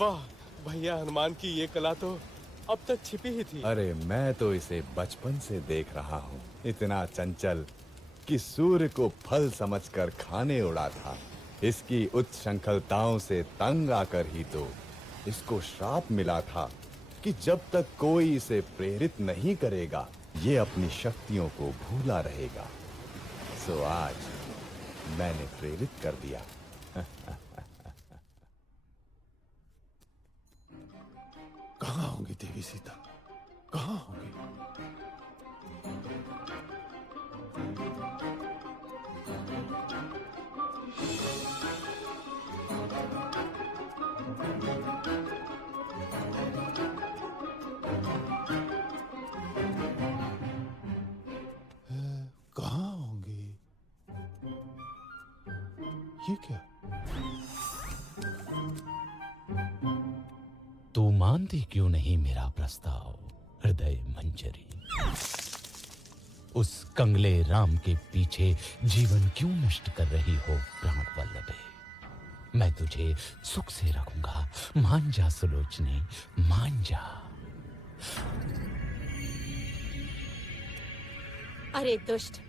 वाह भैया, हनुमान की ये कला तो अब तक छिपी ही थी। अरे मैं तो इसे बचपन से देख रहा हूँ। इतना चंचल कि सूर्य को फल समझकर खाने उड़ा था। इसकी उच्छृंखलताओं से तंग आकर ही तो इसको श्राप मिला था कि जब तक कोई इसे प्रेरित नहीं करेगा, ये अपनी शक्तियों को भूला रहेगा। सो आज मैंने प्रेरित कर दिया। कहाँ होंगी देवी सीता? कहाँ होंगी? कहाँ होंगी? ये क्या? तू मानती क्यों नहीं मेरा प्रस्ताव, हृदय मंजरी? उस कंगले राम के पीछे जीवन क्यों नष्ट कर रही हो प्राण वल्लभे? मैं तुझे सुख से रखूंगा। मान जा सुलोचनी, मान जा। अरे दुष्ट,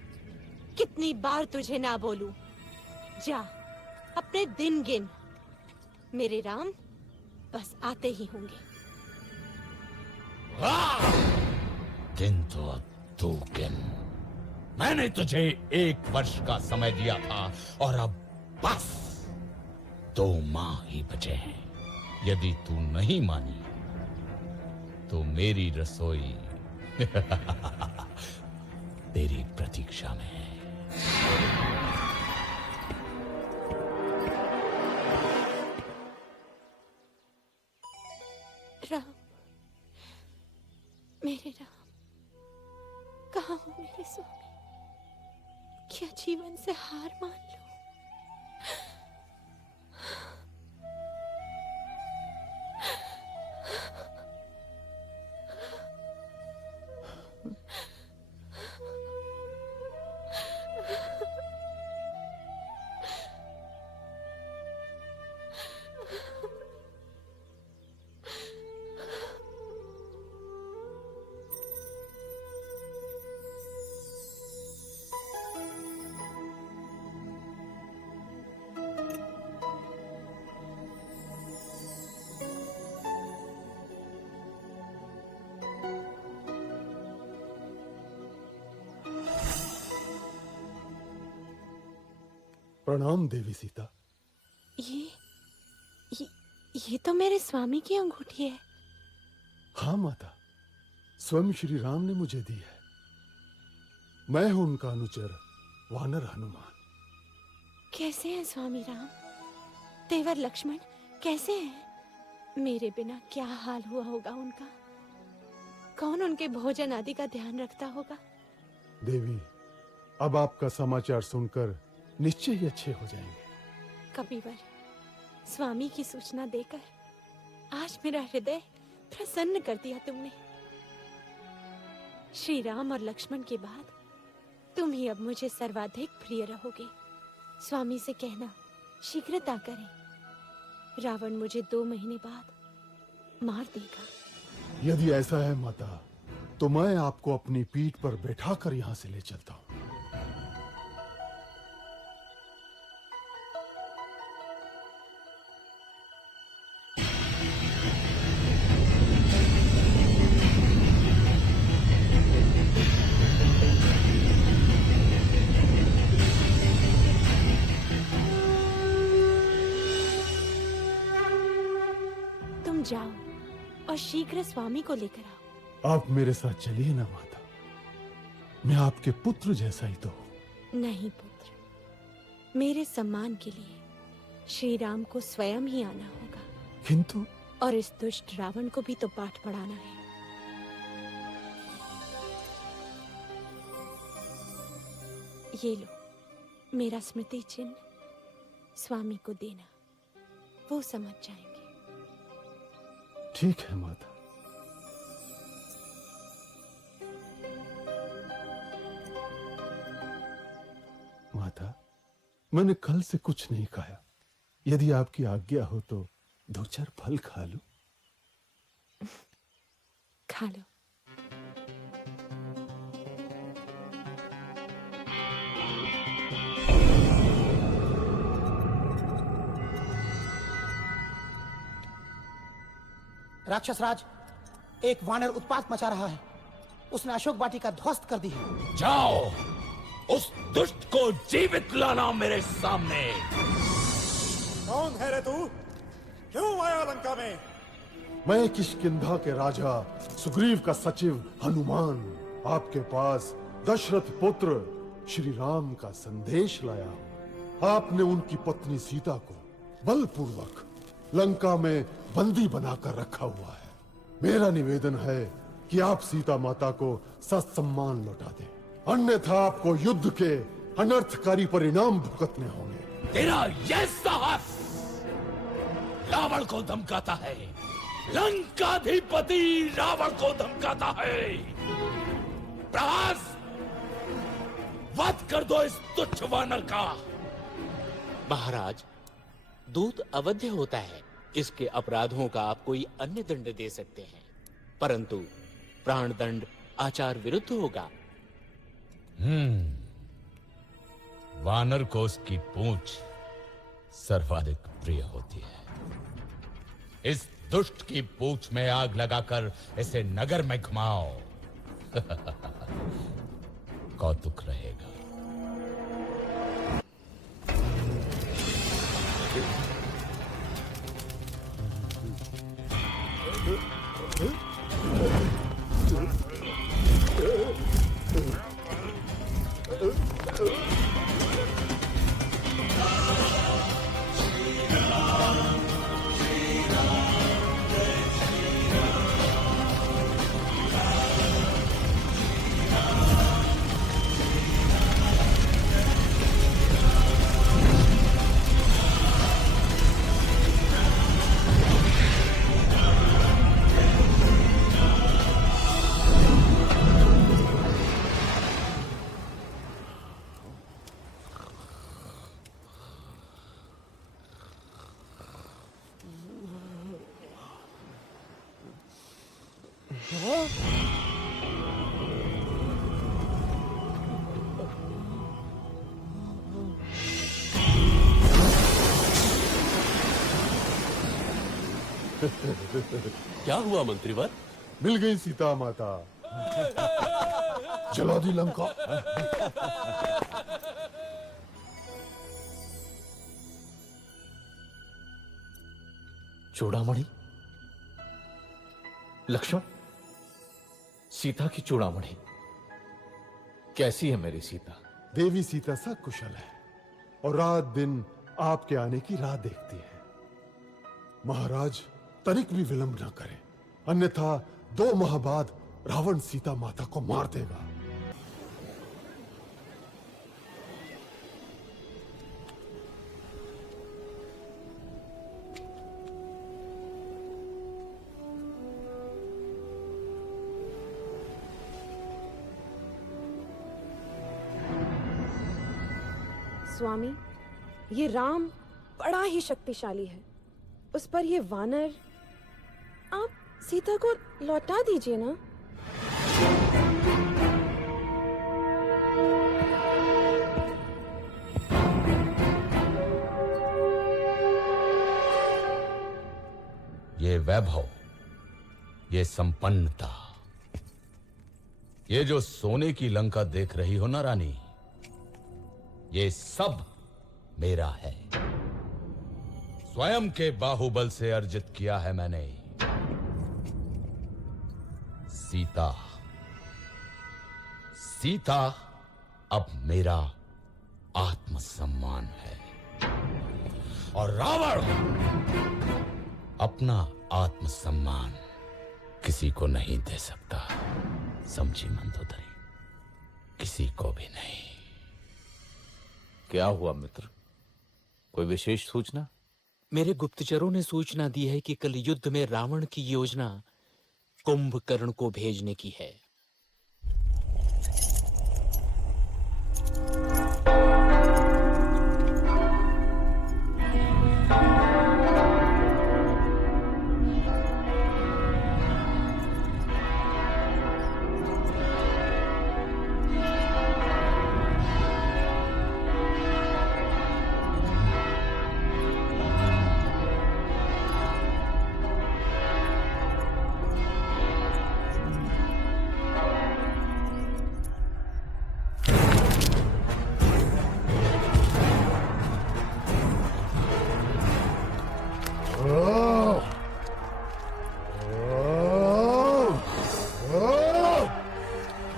कितनी बार तुझे ना बोलूं? जा, अपने दिन गिन। मेरे राम बस आते ही होंगे। किंतु अब तू गिन। मैंने तुझे 1 वर्ष का समय दिया था और अब बस 2 माह ही बचे हैं। यदि तू नहीं मानी तो मेरी रसोई तेरी प्रतीक्षा में है। राम, मेरे राम, कहाँ हो मेरे स्वामी? क्या जीवन से हार मान लो? प्रणाम देवी सीता। ये तो मेरे स्वामी की अंगूठी है। हाँ माता, स्वयं श्री राम ने मुझे दी है। मैं हूं उनका अनुचर वानर हनुमान। कैसे हैं स्वामी राम? तेवर लक्ष्मण कैसे हैं? मेरे बिना क्या हाल हुआ होगा उनका? कौन उनके भोजन आदि का ध्यान रखता होगा? देवी, अब आपका समाचार सुनकर निश्चय ही अच्छे हो जाएंगे। कपिवर, स्वामी की सूचना देकर आज मेरा हृदय प्रसन्न कर दिया तुमने। श्री राम और लक्ष्मण के बाद तुम ही अब मुझे सर्वाधिक प्रिय रहोगे। स्वामी से कहना शीघ्रता करें, रावण मुझे 2 महीने बाद मार देगा। यदि ऐसा है माता, तो मैं आपको अपनी पीठ पर बैठाकर यहां से ले चलता हूं। जाओ और शीघ्र स्वामी को लेकर आओ। आप मेरे साथ चलिए ना माता, मैं आपके पुत्र जैसा ही तो हूं। नहीं पुत्र, मेरे सम्मान के लिए श्री राम को स्वयं ही आना होगा। किंतु और इस दुष्ट रावण को भी तो पाठ पढ़ाना है। ये लो मेरा स्मृति चिन्ह, स्वामी को देना, वो समझ जाएंगे। ठीक है माता। माता, मैंने कल से कुछ नहीं खाया। यदि आपकी आज्ञा हो तो 2-4 फल खा लूं। खा लो। राक्षस राज, एक वानर उत्पात मचा रहा है। उसने अशोक वाटिका ध्वस्त कर दी है। जाओ, उस दुष्ट को जीवित लाना मेरे सामने। कौन है रे तू? क्यों आया लंका में? मैं किष्किंधा के राजा सुग्रीव का सचिव हनुमान आपके पास दशरथ पुत्र श्री राम का संदेश लाया हूं। आपने उनकी पत्नी सीता को बलपूर्वक लंका में बंदी बनाकर रखा हुआ है। मेरा निवेदन है कि आप सीता माता को सत्सम्मान लौटा दें, अन्यथा आपको युद्ध के अनर्थकारी परिणाम भुगतने होंगे। तेरा यह साहस रावण को धमकाता है, लंकाधिपति रावण को धमकाता है। प्रहास, वध कर दो इस तुच्छ वानर का। महाराज, दूत अवध्य होता है, इसके अपराधों का आप कोई अन्य दंड दे सकते हैं, परंतु प्राण दंड आचार विरुद्ध होगा। वानर को उसकी पूंछ सर्वाधिक प्रिय होती है। इस दुष्ट की पूंछ में आग लगाकर इसे नगर में घुमाओ। कौतुक रहेगा। क्या हुआ मंत्रीवर? मिल गई सीता माता। जला दी लंका। चूड़ामणि, लक्ष्मण, सीता की चूड़ामणि कैसी है मेरी सीता? देवी सीता सकुशल है और रात दिन आपके आने की राह देखती है। महाराज तनिक भी विलंब न करें, अन्यथा 2 माह बाद रावण सीता माता को मार देगा। स्वामी, ये राम बड़ा ही शक्तिशाली है। उस पर ये वानर, आप सीता को लौटा दीजिए ना। ये वैभव, ये संपन्नता, ये जो सोने की लंका देख रही हो ना रानी, ये सब मेरा है। स्वयं के बाहुबल से अर्जित किया है मैंने। सीता अब मेरा आत्मसम्मान है और रावण अपना आत्मसम्मान किसी को नहीं दे सकता। समझी मंदोदरी? किसी को भी नहीं। क्या हुआ मित्र? कोई विशेष सूचना? मेरे गुप्तचरों ने सूचना दी है कि कल युद्ध में रावण की योजना कुंभकर्ण को भेजने की है।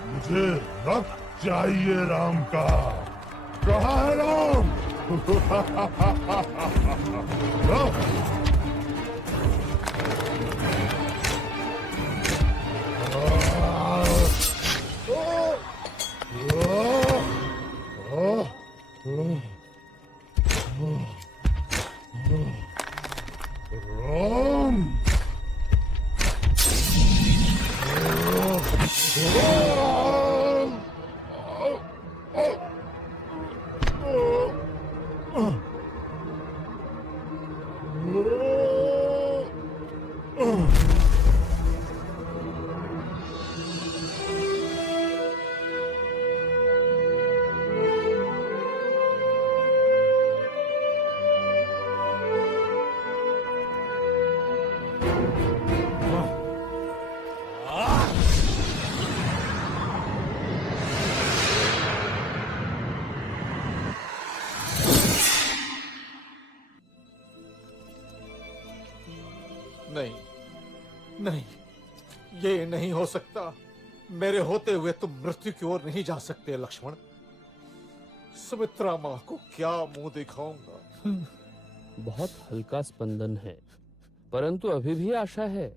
मुझे रक्त चाहिए राम का। कहाँ है राम? राम! नहीं, नहीं, ये नहीं हो सकता। मेरे होते हुए तुम मृत्यु की ओर नहीं जा सकते लक्ष्मण। सुमित्रा मां को क्या मुंह दिखाऊंगा? बहुत हल्का स्पंदन है, परंतु अभी भी आशा है।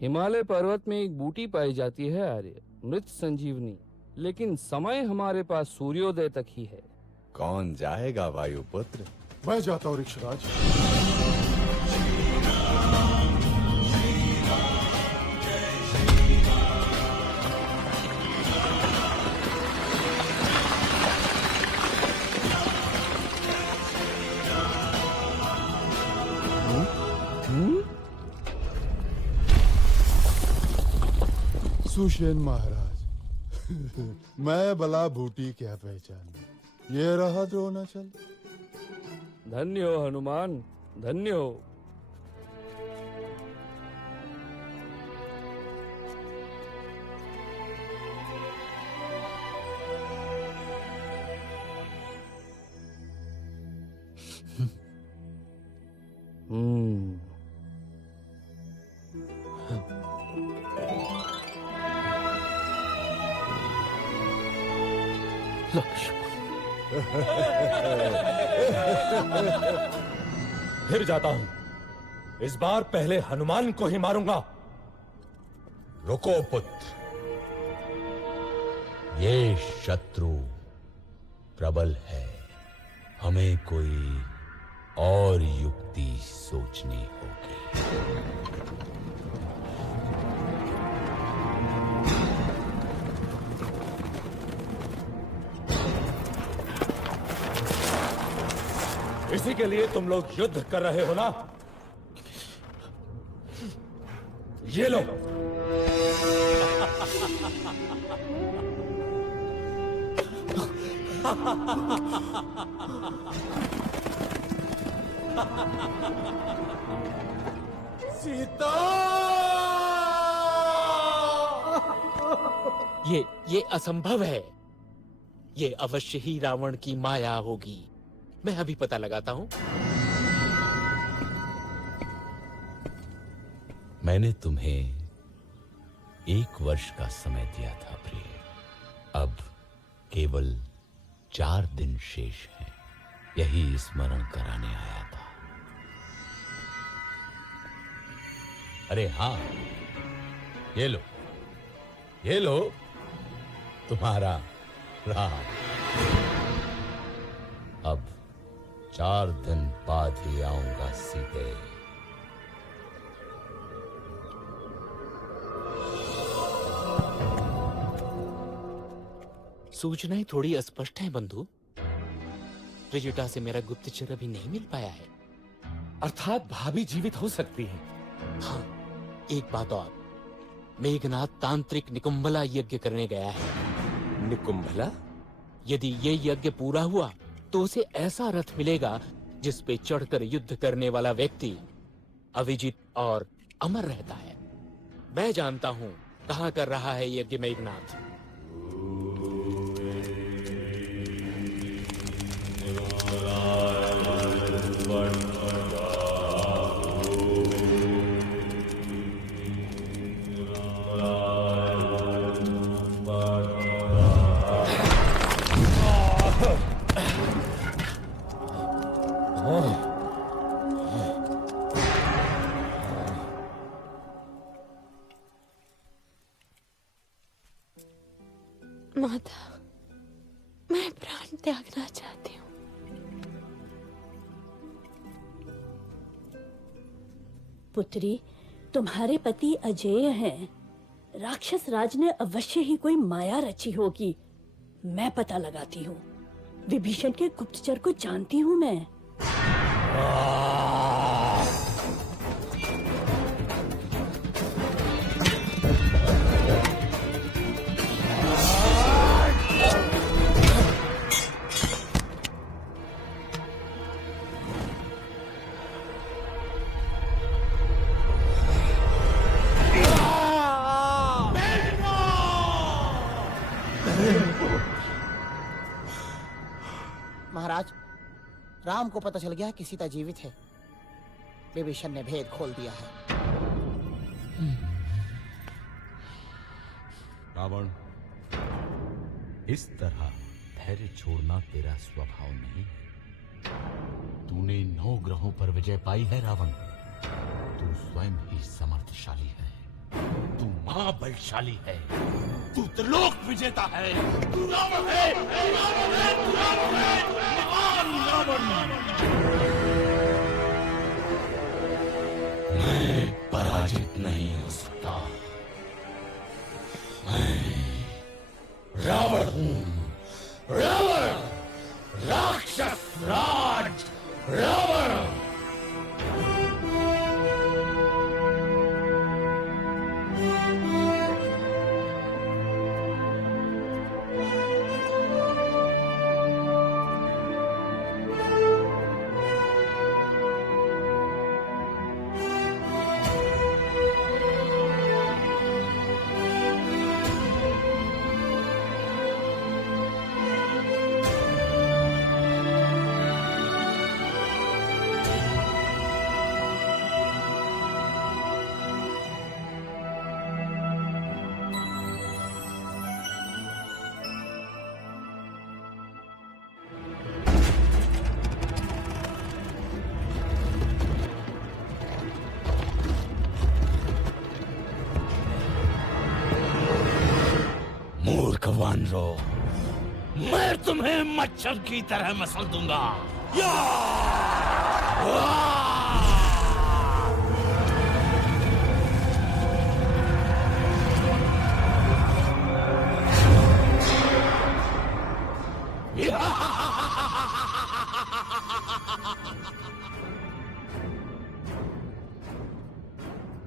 हिमालय पर्वत में एक बूटी पाई जाती है आर्य, मृत संजीवनी, लेकिन समय हमारे पास सूर्योदय तक ही है। कौन जाएगा वायुपुत्र? मैं जाता हूँ ऋक्षराज। सुषेण महाराज, मैं भला बूटी क्या पहचान। ये रहा द्रोणाचल। धन्य हो हनुमान, धन्य हो। फिर जाता हूं। इस बार पहले हनुमान को ही मारूंगा। रुको पुत्र, ये शत्रु प्रबल है। हमें कोई और युक्ति सोचनी होगी। इसी के लिए तुम लोग युद्ध कर रहे हो ना? ये लो। सीता! ये असंभव है। ये अवश्य ही रावण की माया होगी। मैं अभी पता लगाता हूं। मैंने तुम्हें 1 वर्ष का समय दिया था प्रिय। अब केवल 4 दिन शेष हैं। यही स्मरण कराने आया था। अरे हाँ, ये लो, ये लो तुम्हारा राम। अब 4 दिन बाद ही आऊंगा सीधे। सूचनाएं थोड़ी अस्पष्ट हैं बंधु। त्रिजटा से मेरा गुप्तचर अभी नहीं मिल पाया है। अर्थात भाभी जीवित हो सकती है। हाँ, एक बात और। मेघनाथ तांत्रिक निकुंभला यज्ञ करने गया है। निकुंभला? यदि ये यज्ञ पूरा हुआ तो उसे ऐसा रथ मिलेगा जिस पे चढ़कर युद्ध करने वाला व्यक्ति अविजित और अमर रहता है। मैं जानता हूँ कहाँ कर रहा है यज्ञ मेघनाथ। माता, मैं प्राण त्यागना चाहती हूँ। पुत्री, तुम्हारे पति अजेय हैं। राक्षस राज ने अवश्य ही कोई माया रची होगी। मैं पता लगाती हूँ। विभीषण के गुप्तचर को जानती हूँ मैं। महाराज, राम को पता चल गया कि सीता जीवित है। विभीषण ने भेद खोल दिया है। रावण, इस तरह धैर्य छोड़ना तेरा स्वभाव नहीं है। तूने 9 ग्रहों पर विजय पाई है रावण। तू स्वयं ही समर्थशाली है। तू महाबलशाली है। तू त्रिलोक विजेता है। तू रावण है, तू रावण है, तू रावण है, महान रावण। मैं पराजित नहीं हो सकता। मैं रावण हूं। रावण, राक्षस राज रावण। सावधान रहो, मैं तुम्हें मच्छर की तरह मसल दूंगा। या!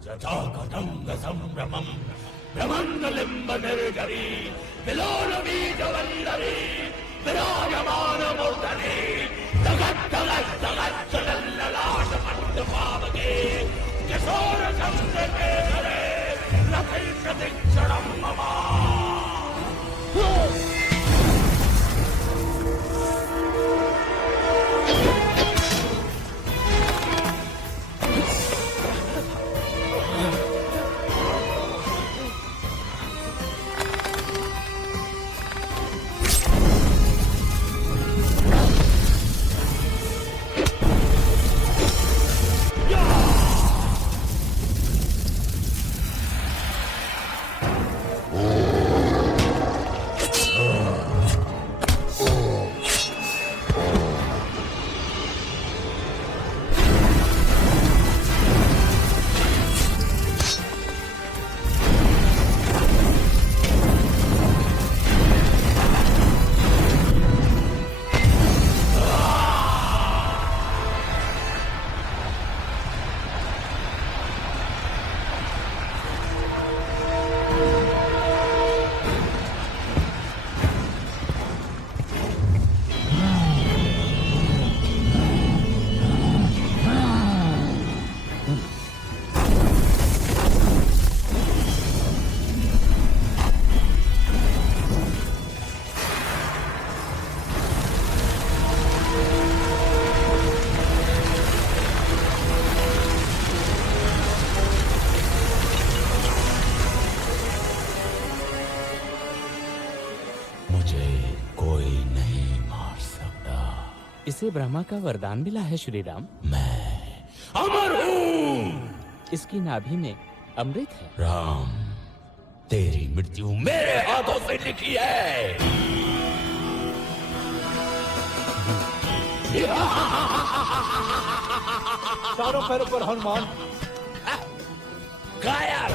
जटाकटंग संभ्रमं ब्रह्मण्डलिम्ब निर्जरी विलोलबीजवल्लरी विराजमानमूर्धनि दगद्दगद्दगज्जलल्ललाटमण्डपावके किशोरसंस्कृतेधरे रथै प्रतिक्षणं मम। इसे ब्रह्मा का वरदान मिला है श्री राम। मैं अमर हूँ। इसकी नाभि में अमृत है। राम, तेरी मृत्यु मेरे हाथों से लिखी है। चारों पैरों पर हनुमान। कायर।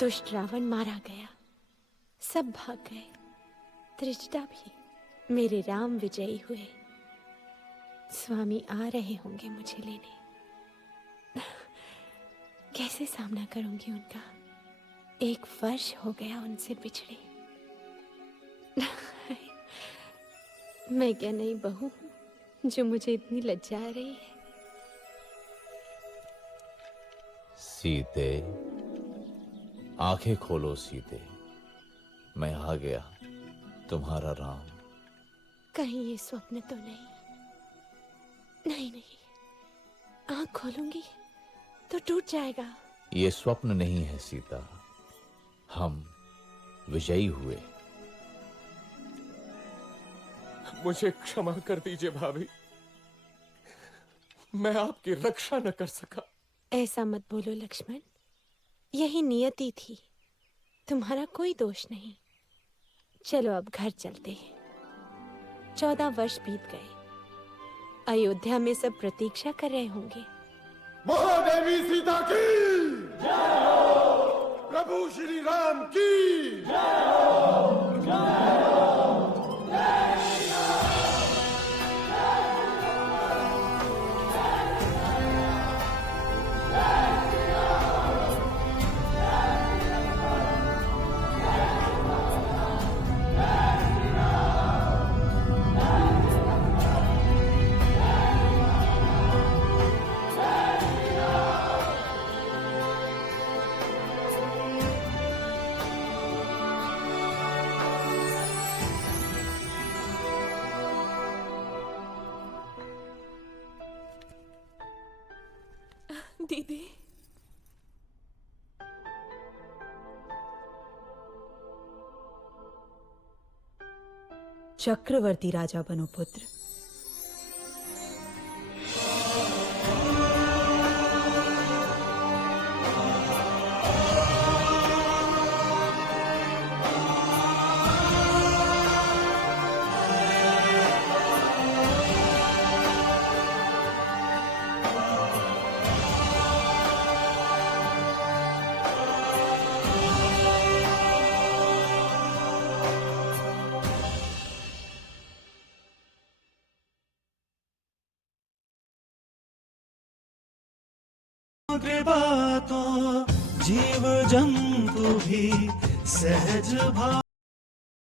दुष्ट रावण मारा गया, सब भाग गए, त्रिजटा भी। मेरे राम विजयी हुए। स्वामी आ रहे होंगे मुझे लेने। कैसे सामना करूंगी उनका? 1 वर्ष हो गया उनसे बिछड़े। मैं क्या नई बहू हूं जो मुझे इतनी लज्जा आ रही है? सीते, आंखें खोलो सीते, मैं आ गया, तुम्हारा राम। कहीं ये स्वप्न तो नहीं? नहीं नहीं, आंख खोलूंगी तो टूट जाएगा। ये स्वप्न नहीं है सीता, हम विजयी हुए। मुझे क्षमा कर दीजिए भाभी, मैं आपकी रक्षा न कर सका। ऐसा मत बोलो लक्ष्मण, यही नियति थी, तुम्हारा कोई दोष नहीं। चलो अब घर चलते हैं। 14 वर्ष बीत गए, अयोध्या में सब प्रतीक्षा कर रहे होंगे। महादेवी सीता की जय हो, प्रभु श्री राम की जय हो, जय हो, जय श्री दीदी, चक्रवर्ती राजा बनो पुत्र। बातों जीव जंतु भी सहज भाव